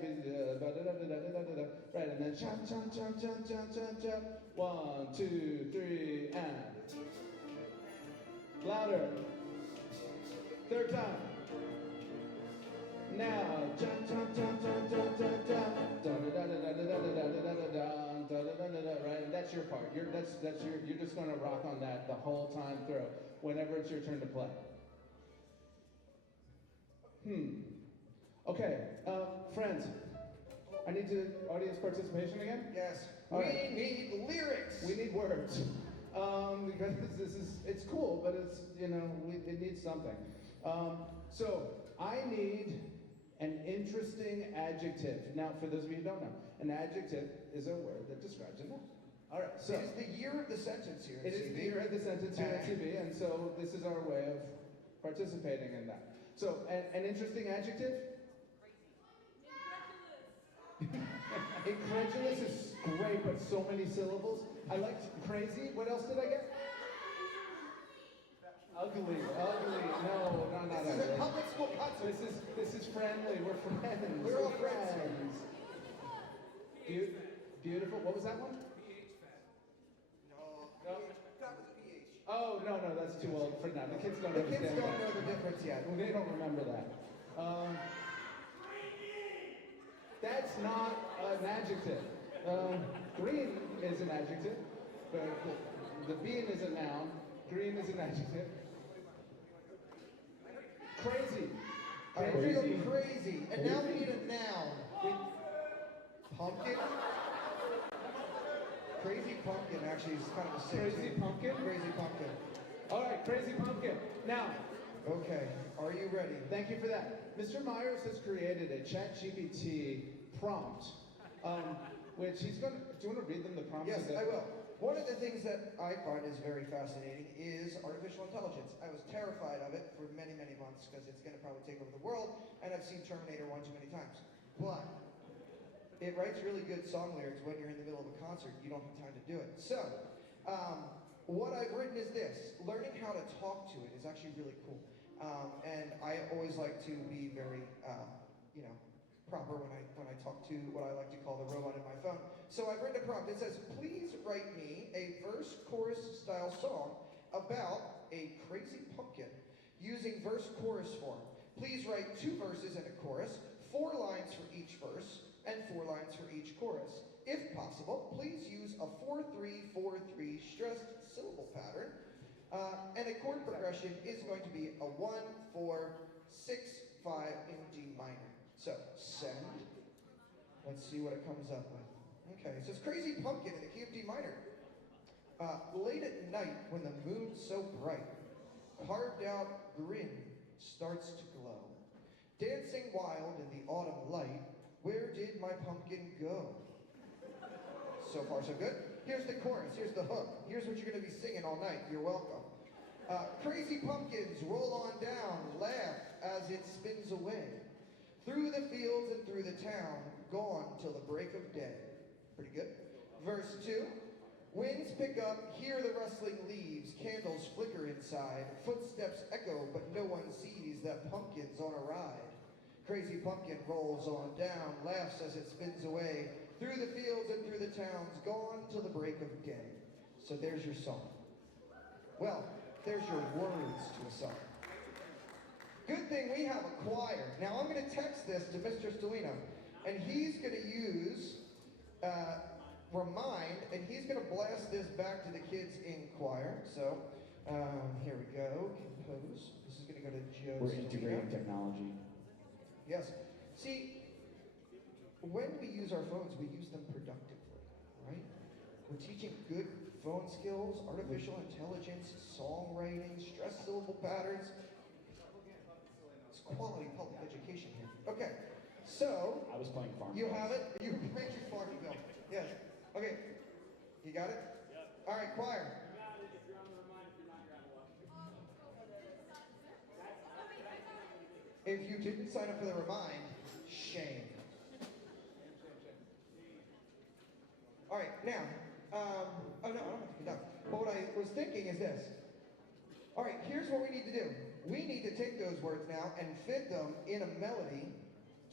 right, and then jump, jump, jump, jump, jump, jump, jump. 1, 2, 3, and. Louder. 3rd time. Now, jump, jump, jump, jump, jump, jump, jump. Right, and that's your part. You're just gonna rock on that the whole time through. Whenever it's your turn to play. Okay, friends. I need audience participation again. Yes. All We right. need lyrics. We need words. Because it's cool, but it's, it needs something. So I need an interesting adjective. Now, for those of you who don't know, an adjective is a word that describes a noun. All right, so. It is the year of the sentence here. It is the year of the sentence here at TV, and so this is our way of participating in that. So, an interesting adjective? Incredulous is great, but so many syllables. I liked crazy. What else did I get? Ugly. No, not This is a ugly. public school concert. This is friendly. We're friends. We're all friends. Beautiful. What was that one? No. No. That was a PH. Oh, no, that's too old for now. The kids don't The kids understand don't that. know the difference yet. Well, they don't remember that. That's not an adjective. Green is an adjective, but the bean is a noun. Green is an adjective. Crazy. All right, we're going crazy. And now we need a noun. Pumpkin. Crazy pumpkin actually is kind of a sick Crazy too. pumpkin? Crazy pumpkin. All right, crazy pumpkin. Now, Okay, are you ready? thank you for that. Mr. Myers has created a ChatGPT prompt, which he's going to. Do you want to read them the prompts? Yes, I will. One of the things that I find is very fascinating is artificial intelligence. I was terrified of it for many, many months because it's going to probably take over the world, and I've seen Terminator one too many times. But it writes really good song lyrics when you're in the middle of a concert. You don't have time to do it. So, what I've written is this. Learning how to talk to it is actually really cool. And I always like to be very, proper when I talk to what I like to call the robot in my phone. So I've written a prompt. It says, please write me a verse chorus style song about a crazy pumpkin using verse chorus form. Please write 2 verses and a chorus, 4 lines for each verse, and 4 lines for each chorus. If possible, please use a 4-3-4-3 stressed syllable pattern. And a chord progression is going to be a 1-4-6-5 in D minor. So, send. Let's see what it comes up with. Okay, it says Crazy Pumpkin in the key of D minor. Late at night when the moon's so bright, carved out grin starts to glow. Dancing wild in the autumn light, where did my pumpkin go? So far so good. Here's the chorus, here's the hook. Here's what you're gonna be singing all night. You're welcome. Crazy pumpkins roll on down, laugh as it spins away. Through the fields and through the town, gone till the break of day. Pretty good. Verse 2. Winds pick up, hear the rustling leaves, candles flicker inside, footsteps echo, but no one sees that pumpkin's on a ride. Crazy pumpkin rolls on down, laughs as it spins away, through the fields and through the towns, gone till the break of day. So there's your song. Well, there's your words to a song. Good thing we have a choir. Now I'm going to text this to Mr. Stolino, and he's going to use Remind, and he's going to blast this back to the kids in choir. So here we go. Compose. This is going to go to Joe. We're Stolino. integrating technology. Yes. See, when we use our phones, we use them productively, right? We're teaching good phone skills, artificial intelligence, songwriting, stress syllable patterns. It's quality public education here. Okay, so I was playing farm. you have it. You were playing Farmville. Yes. Okay. You got it? Yep. All right, choir. You got it if you're on the remind. If you're not, you're out of luck. If you didn't sign up for the remind, shame. All right, now, oh no, I don't have to get done. But what I was thinking is this. All right, here's what we need to do. We need to take those words now and fit them in a melody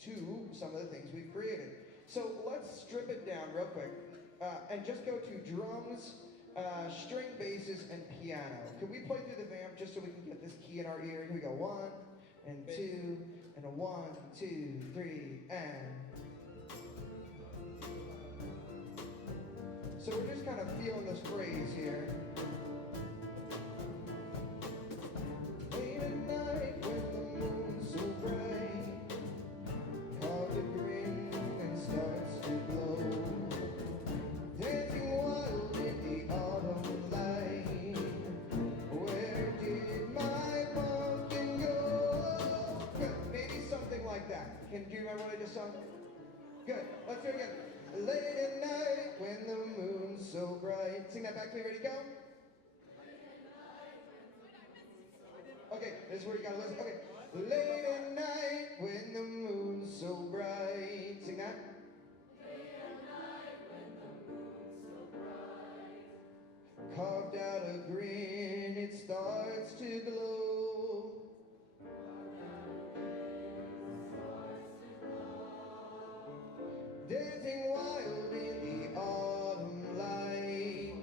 to some of the things we've created. So let's strip it down real quick and just go to drums, string basses, and piano. Can we play through the vamp just so we can get this key in our ear? Here we go. 1 and 2 and a 1, 2, 3, and. So we're just kind of feeling this phrase here. Late at night when the moon's so bright, how the grin and starts to glow, dancing wild in the autumn light. Where did my pumpkin go? Good, maybe something like that. Do you remember what I just sung? Good, let's do it again. Late at night when the moon's so bright. Sing that back to me, ready, go? Okay, this is where you gotta listen. Okay. Late at night when the moon's so bright. Sing that. Late at night when the moon's so bright. Carved out a grin, it starts to glow. Dancing wild in the autumn light.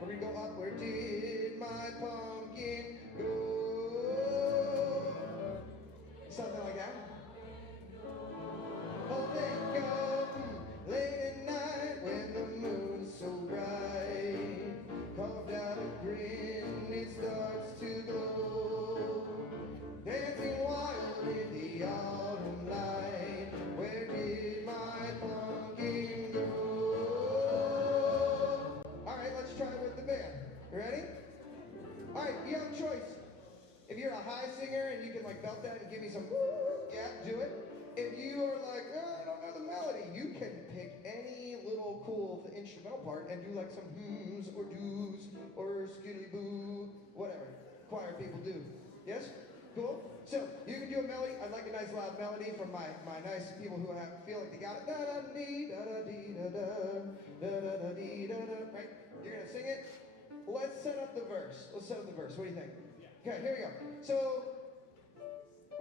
We're gonna go up. Where did my pumpkin go? Something like that. Oh, they go late at night when the moon's so bright. Carved out a grin, it starts to glow. Dancing wild in the autumn light. Where did my pumpkin go? All right, let's try it with the band. Ready? All right, you have a choice. If you're a high singer and you can like belt that and give me some, yeah, do it. If you are like, oh, I don't know the melody, you can pick any little cool instrumental part and do like some hmms or doos or skiddly boo, whatever choir people do. Yes? Cool? So, you can do a melody. I'd like a nice loud melody from my nice people who feel like they got it. Da-da-dee, da-da-dee, da-da, da-da-da-dee, da-da, right? You're going to sing it. Let's set up the verse. Let's set up the verse. What do you think? Okay, here we go. So,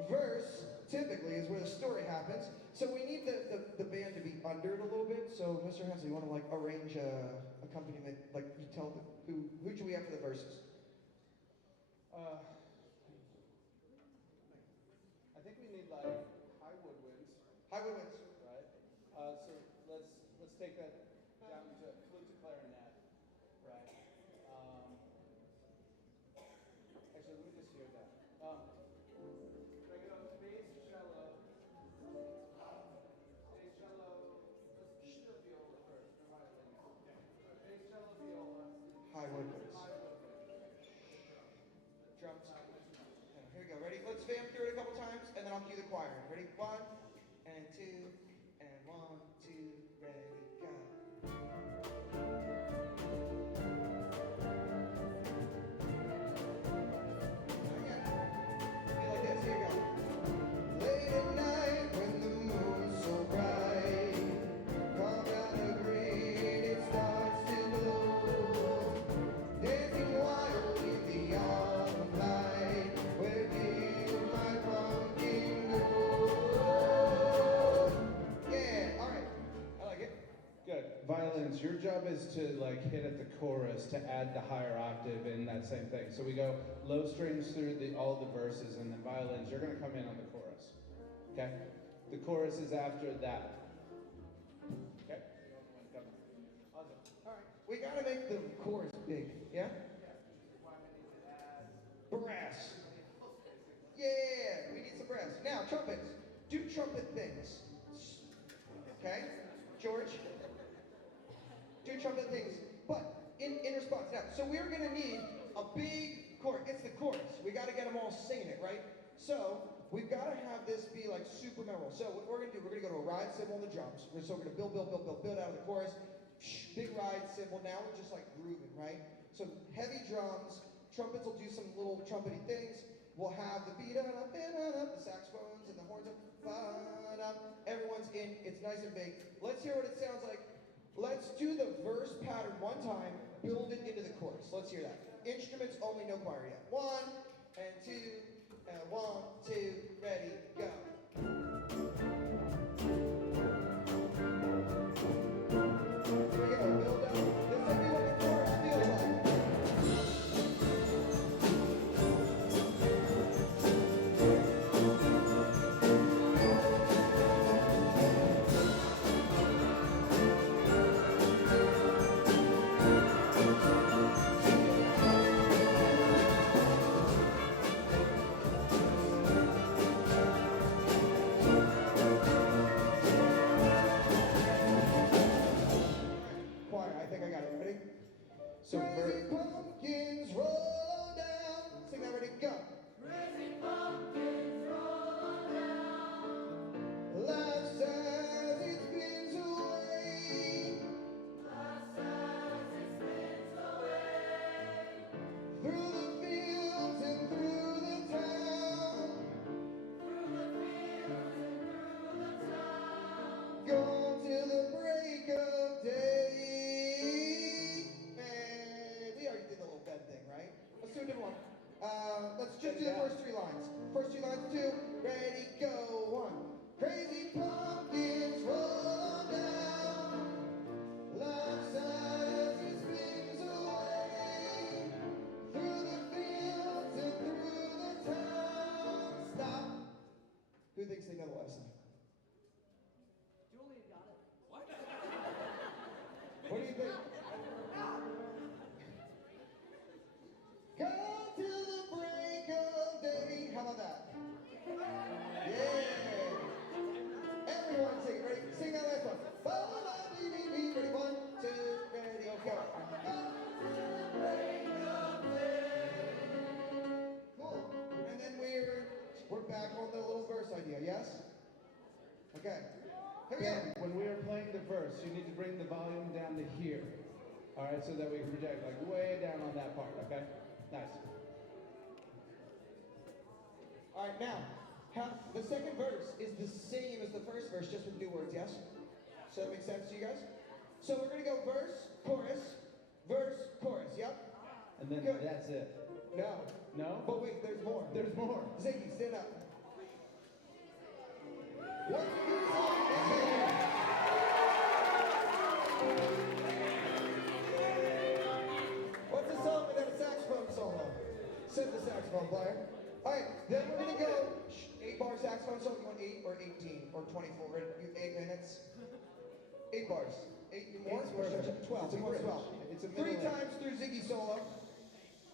verse typically is where the story happens. So we need the band to be under it a little bit. So, Mr. Hensley, you want to like arrange a accompaniment? Like you tell who should we have for the verses? I think we need like high woodwinds, High woodwinds. right? So let's take that down to flute to clarinet, right? Actually, let me just hear that. Can I get on bass cello? Bass cello. Let's do the viola first. Or violin. Bass cello, viola. High woodwinds. High woodwind. Drums. Here we go. Ready? Let's vamp through it a couple times, and then I'll cue the choir. Ready? 1 and 2 and 1, 2, ready, go. Again. Be like this. Here you go. Late at night when the moon's so bright, carved out a grin, it starts to glow. Dancing wild in the autumn light. Where did my pumpkin go? Yeah, all right. I like it. Good. Violins, your job is to like hit at the chorus to add the higher octave in that same thing. So we go low strings through all the verses, and then violins, you're going to come in on the chorus. Okay? The chorus is after that. Okay? Awesome. All right. We gotta make the chorus big, yeah? Brass. Yeah, we need some brass. Now, trumpets. Do trumpet things. Okay? George. Do trumpet things. But in response, now, so we're gonna need a big chorus. It's the chorus. We gotta get them all singing it, right? So we've gotta have this be like super memorable. So what we're gonna do, we're gonna go to a ride cymbal on the drums. So we're gonna build out of the chorus. Big ride cymbal. Now we're just like grooving, right? So heavy drums. Trumpets will do some little trumpety things. We'll have the beat up, the saxophones and the horns up. Everyone's in. It's nice and big. Let's hear what it sounds like. Let's do the verse pattern one time. Build it into the chorus. Let's hear that. Instruments only, no choir yet. 1 and 2, and 1, 2, ready, go. Here we go. Build up. This will be what the chorus feels like. Choir, I think I got it. Ready? So Crazy pumpkins roll down. Sing that, ready, go. Crazy pumpkins roll down. Life as it spins away Life as it spins away. through the fields and through the town. Through the fields and through the town. Gone till the break of day. Man, we already did the little bed thing, right? Let's do a different one. Let's just do the first 3 lines. First 2 lines, 2, ready, go, 1. Crazy pumpkins roll down. Life as it spins away through the fields and through the town. Stop. Who thinks they know the lesson? Julian got it. What do you think? Go till the break of day. How about that? Yeah. Everyone sing it. Ready? Sing that last one. Ba-ba-dee-dee-dee. Ready? 1, 2, ready, go. Cool. And then we're back on the little verse idea, yes? Okay. Here we go. And when we are playing the verse, you need to bring the volume down to here. All right, so that we can project like way down on that part, okay? Nice. All right, now, the second verse is the same as the first verse, just with new words, yes? So that makes sense to you guys? So we're going to go verse, chorus, yep? And then Good. that's it. No. No? But wait, there's more. There's more. Ziggy, stand up. What's the good song? Okay. What's the song without a saxophone solo? Send the saxophone player. All right, then we're gonna go 8-bar saxophone solo. You want 8 or 18 or 24 or 8 minutes? 8 bars. 8 more? Eight's perfect. 12. It's a He wants bridge. 12. It's a 3 middle times through Ziggy solo.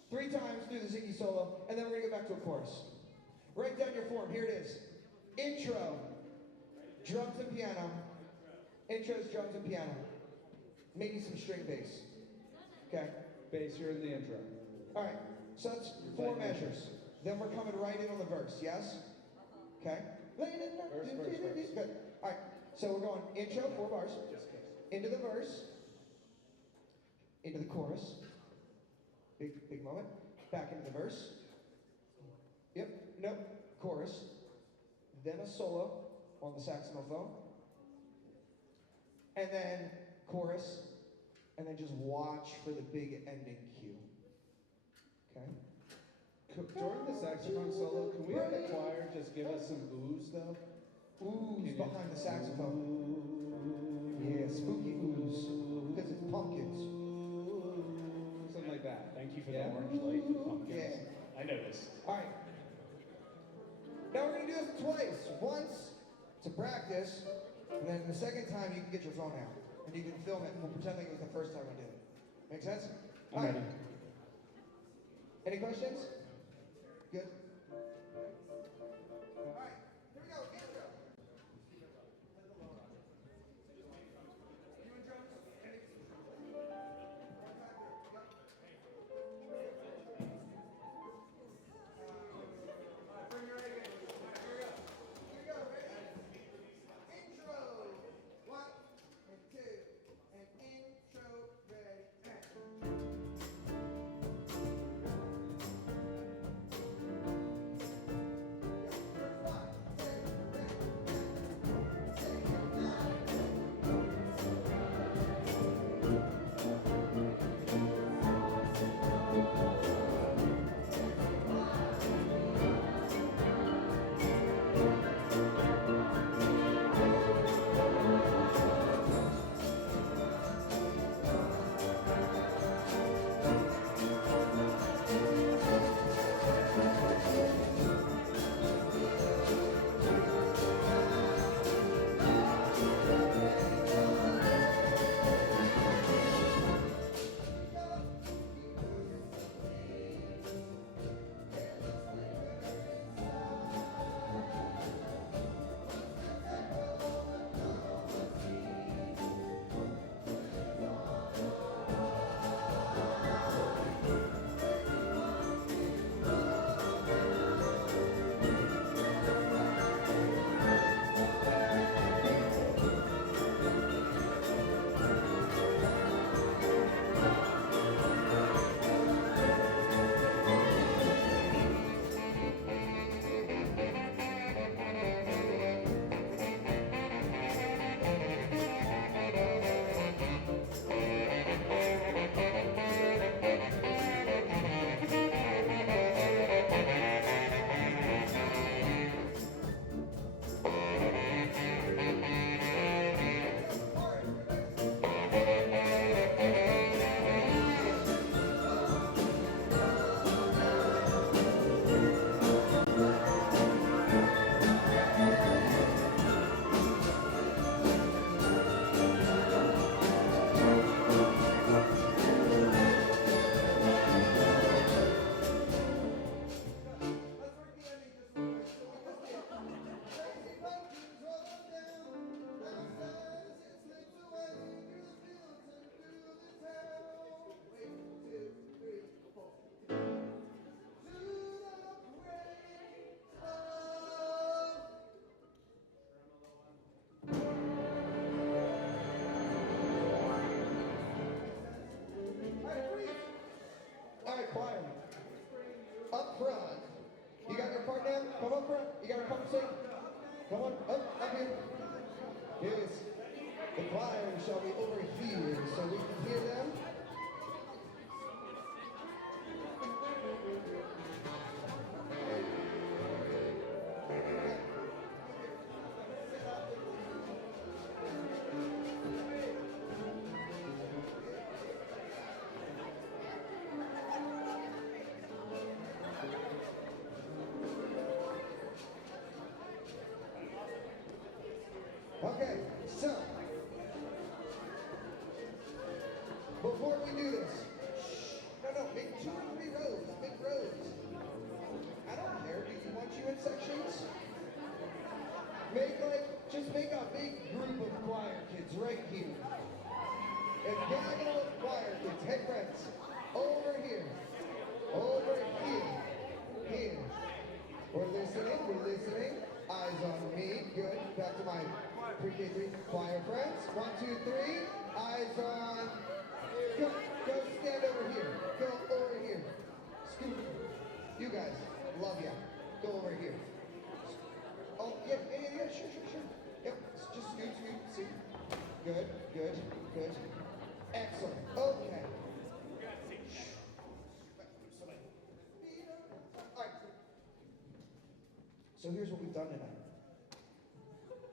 3 times through the Ziggy solo, and then we're gonna go back to a chorus. Write down your form. Here it is. Intro, drums and piano. Intros, drums and piano. Maybe some string bass. Okay. Bass, you're in the intro. All right. So that's 4 measures. Then we're coming right in on the verse. Yes. Okay. Verse. Good. All right. So we're going intro, 4 bars. Into the verse. Into the chorus. Big moment. Back into the verse. Yep. Nope. Chorus. Then a solo on the saxophone. And then chorus. And then just watch for the big ending cue. Okay? During the saxophone solo, can we have the choir just give us some oohs though? Oohs behind the saxophone. Yeah, spooky oohs. Because it's pumpkins. Something like that. Thank you for Yeah? the orange light and pumpkins. Yeah. I noticed. Alright. Now we're going to do this twice. Once to practice, and then the second time you can get your phone out. And you can film it, and we'll pretend like it was the first time we did it. Make sense? I'm Alright. ready. Any questions? Good? Alright, here we go. Intro. Okay, so before we do this, no, make 2 or 3 rows, make rows. I don't care. Do you want you in sections? Just make a big group of choir kids right here. A gaggle of choir kids. Hey friends, over here, here. We're listening. Eyes on me. Good. Back to my pre-K3 choir friends. 1, 2, 3. Eyes on. Go stand over here. Go over here. Scoot. You guys, love ya. Go over here. Oh, yeah, sure. Yep, just scoot. See? Good. Excellent. Okay. Alright. So here's what we've done tonight.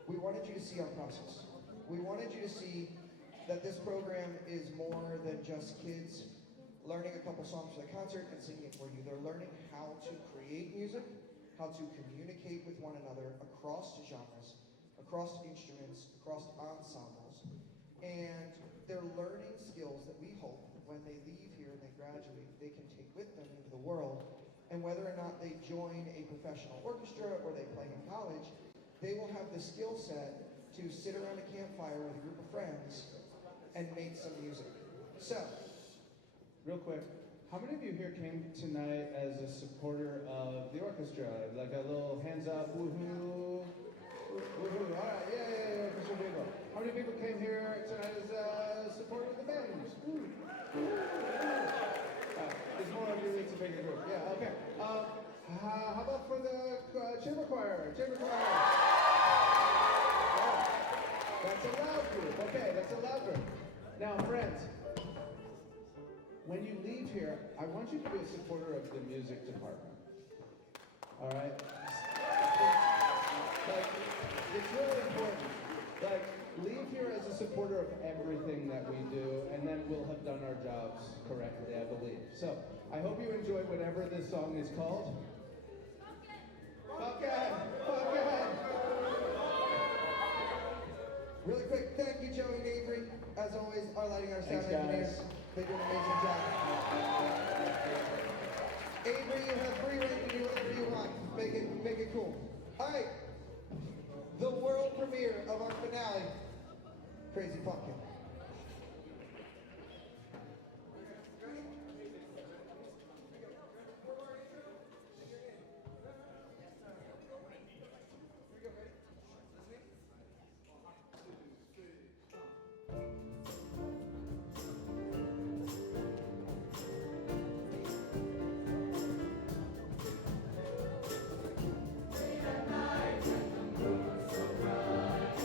We wanted you to see our process. We wanted you to see that this program is more than just kids learning a couple songs for the concert and singing it for you. They're learning how to create music, how to communicate with one another across genres, across instruments, across ensembles, and they're learning skills that we hope when they leave here and they graduate, they can take with them into the world. And whether or not they join a professional orchestra or they play in college, they will have the skill set to sit around a campfire with a group of friends and make some music. So, Real quick, how many of you here came tonight as a supporter of the orchestra? Like a little hands up, woohoo, woohoo. All right, yeah, for some people. How many people came here tonight as a supporter of the band? Woo. There's more of you, it's a bigger group. Yeah, okay. How about for the chamber choir? Yeah. That's a loud group. Okay, that's a loud group. Now, friends, when you leave here, I want you to be a supporter of the music department. All right? Like, it's really important. Like, leave here as a supporter of everything that we do, and then we'll have done our jobs correctly, I believe. So, I hope you enjoy whatever this song is called. Bucket! really quick, thank you, Joey and Avery. As always, our lighting, our sound Thanks, guys. engineers. They do an amazing job. Avery, you have free reign to do whatever you want. Make it cool. All right. The world premiere of our finale, Crazy Pumpkin. Night when the moon's so bright,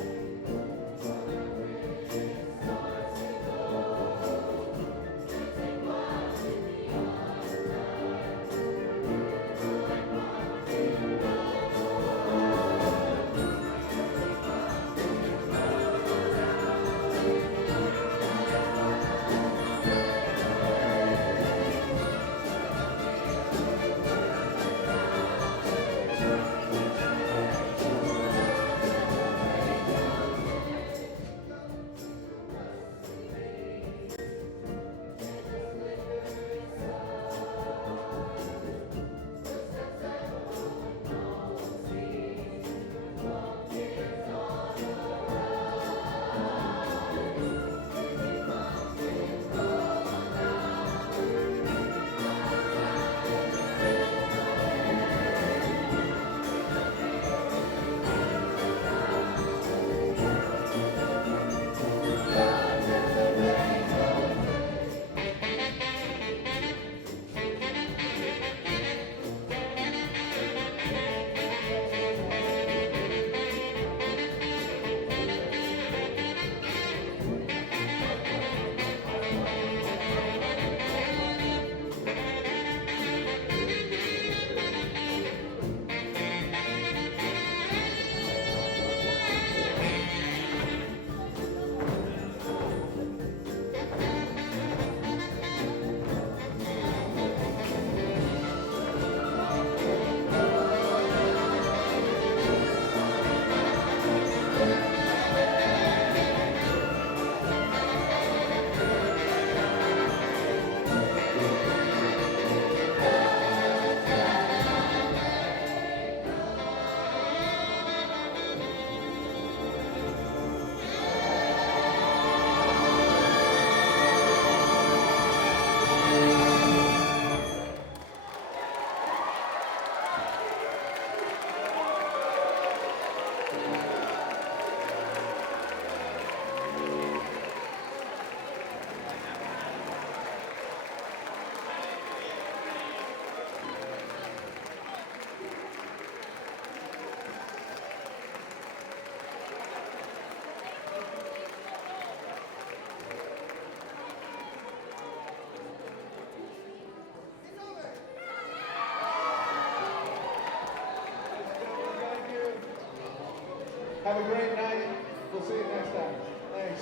We'll see you next time. Thanks.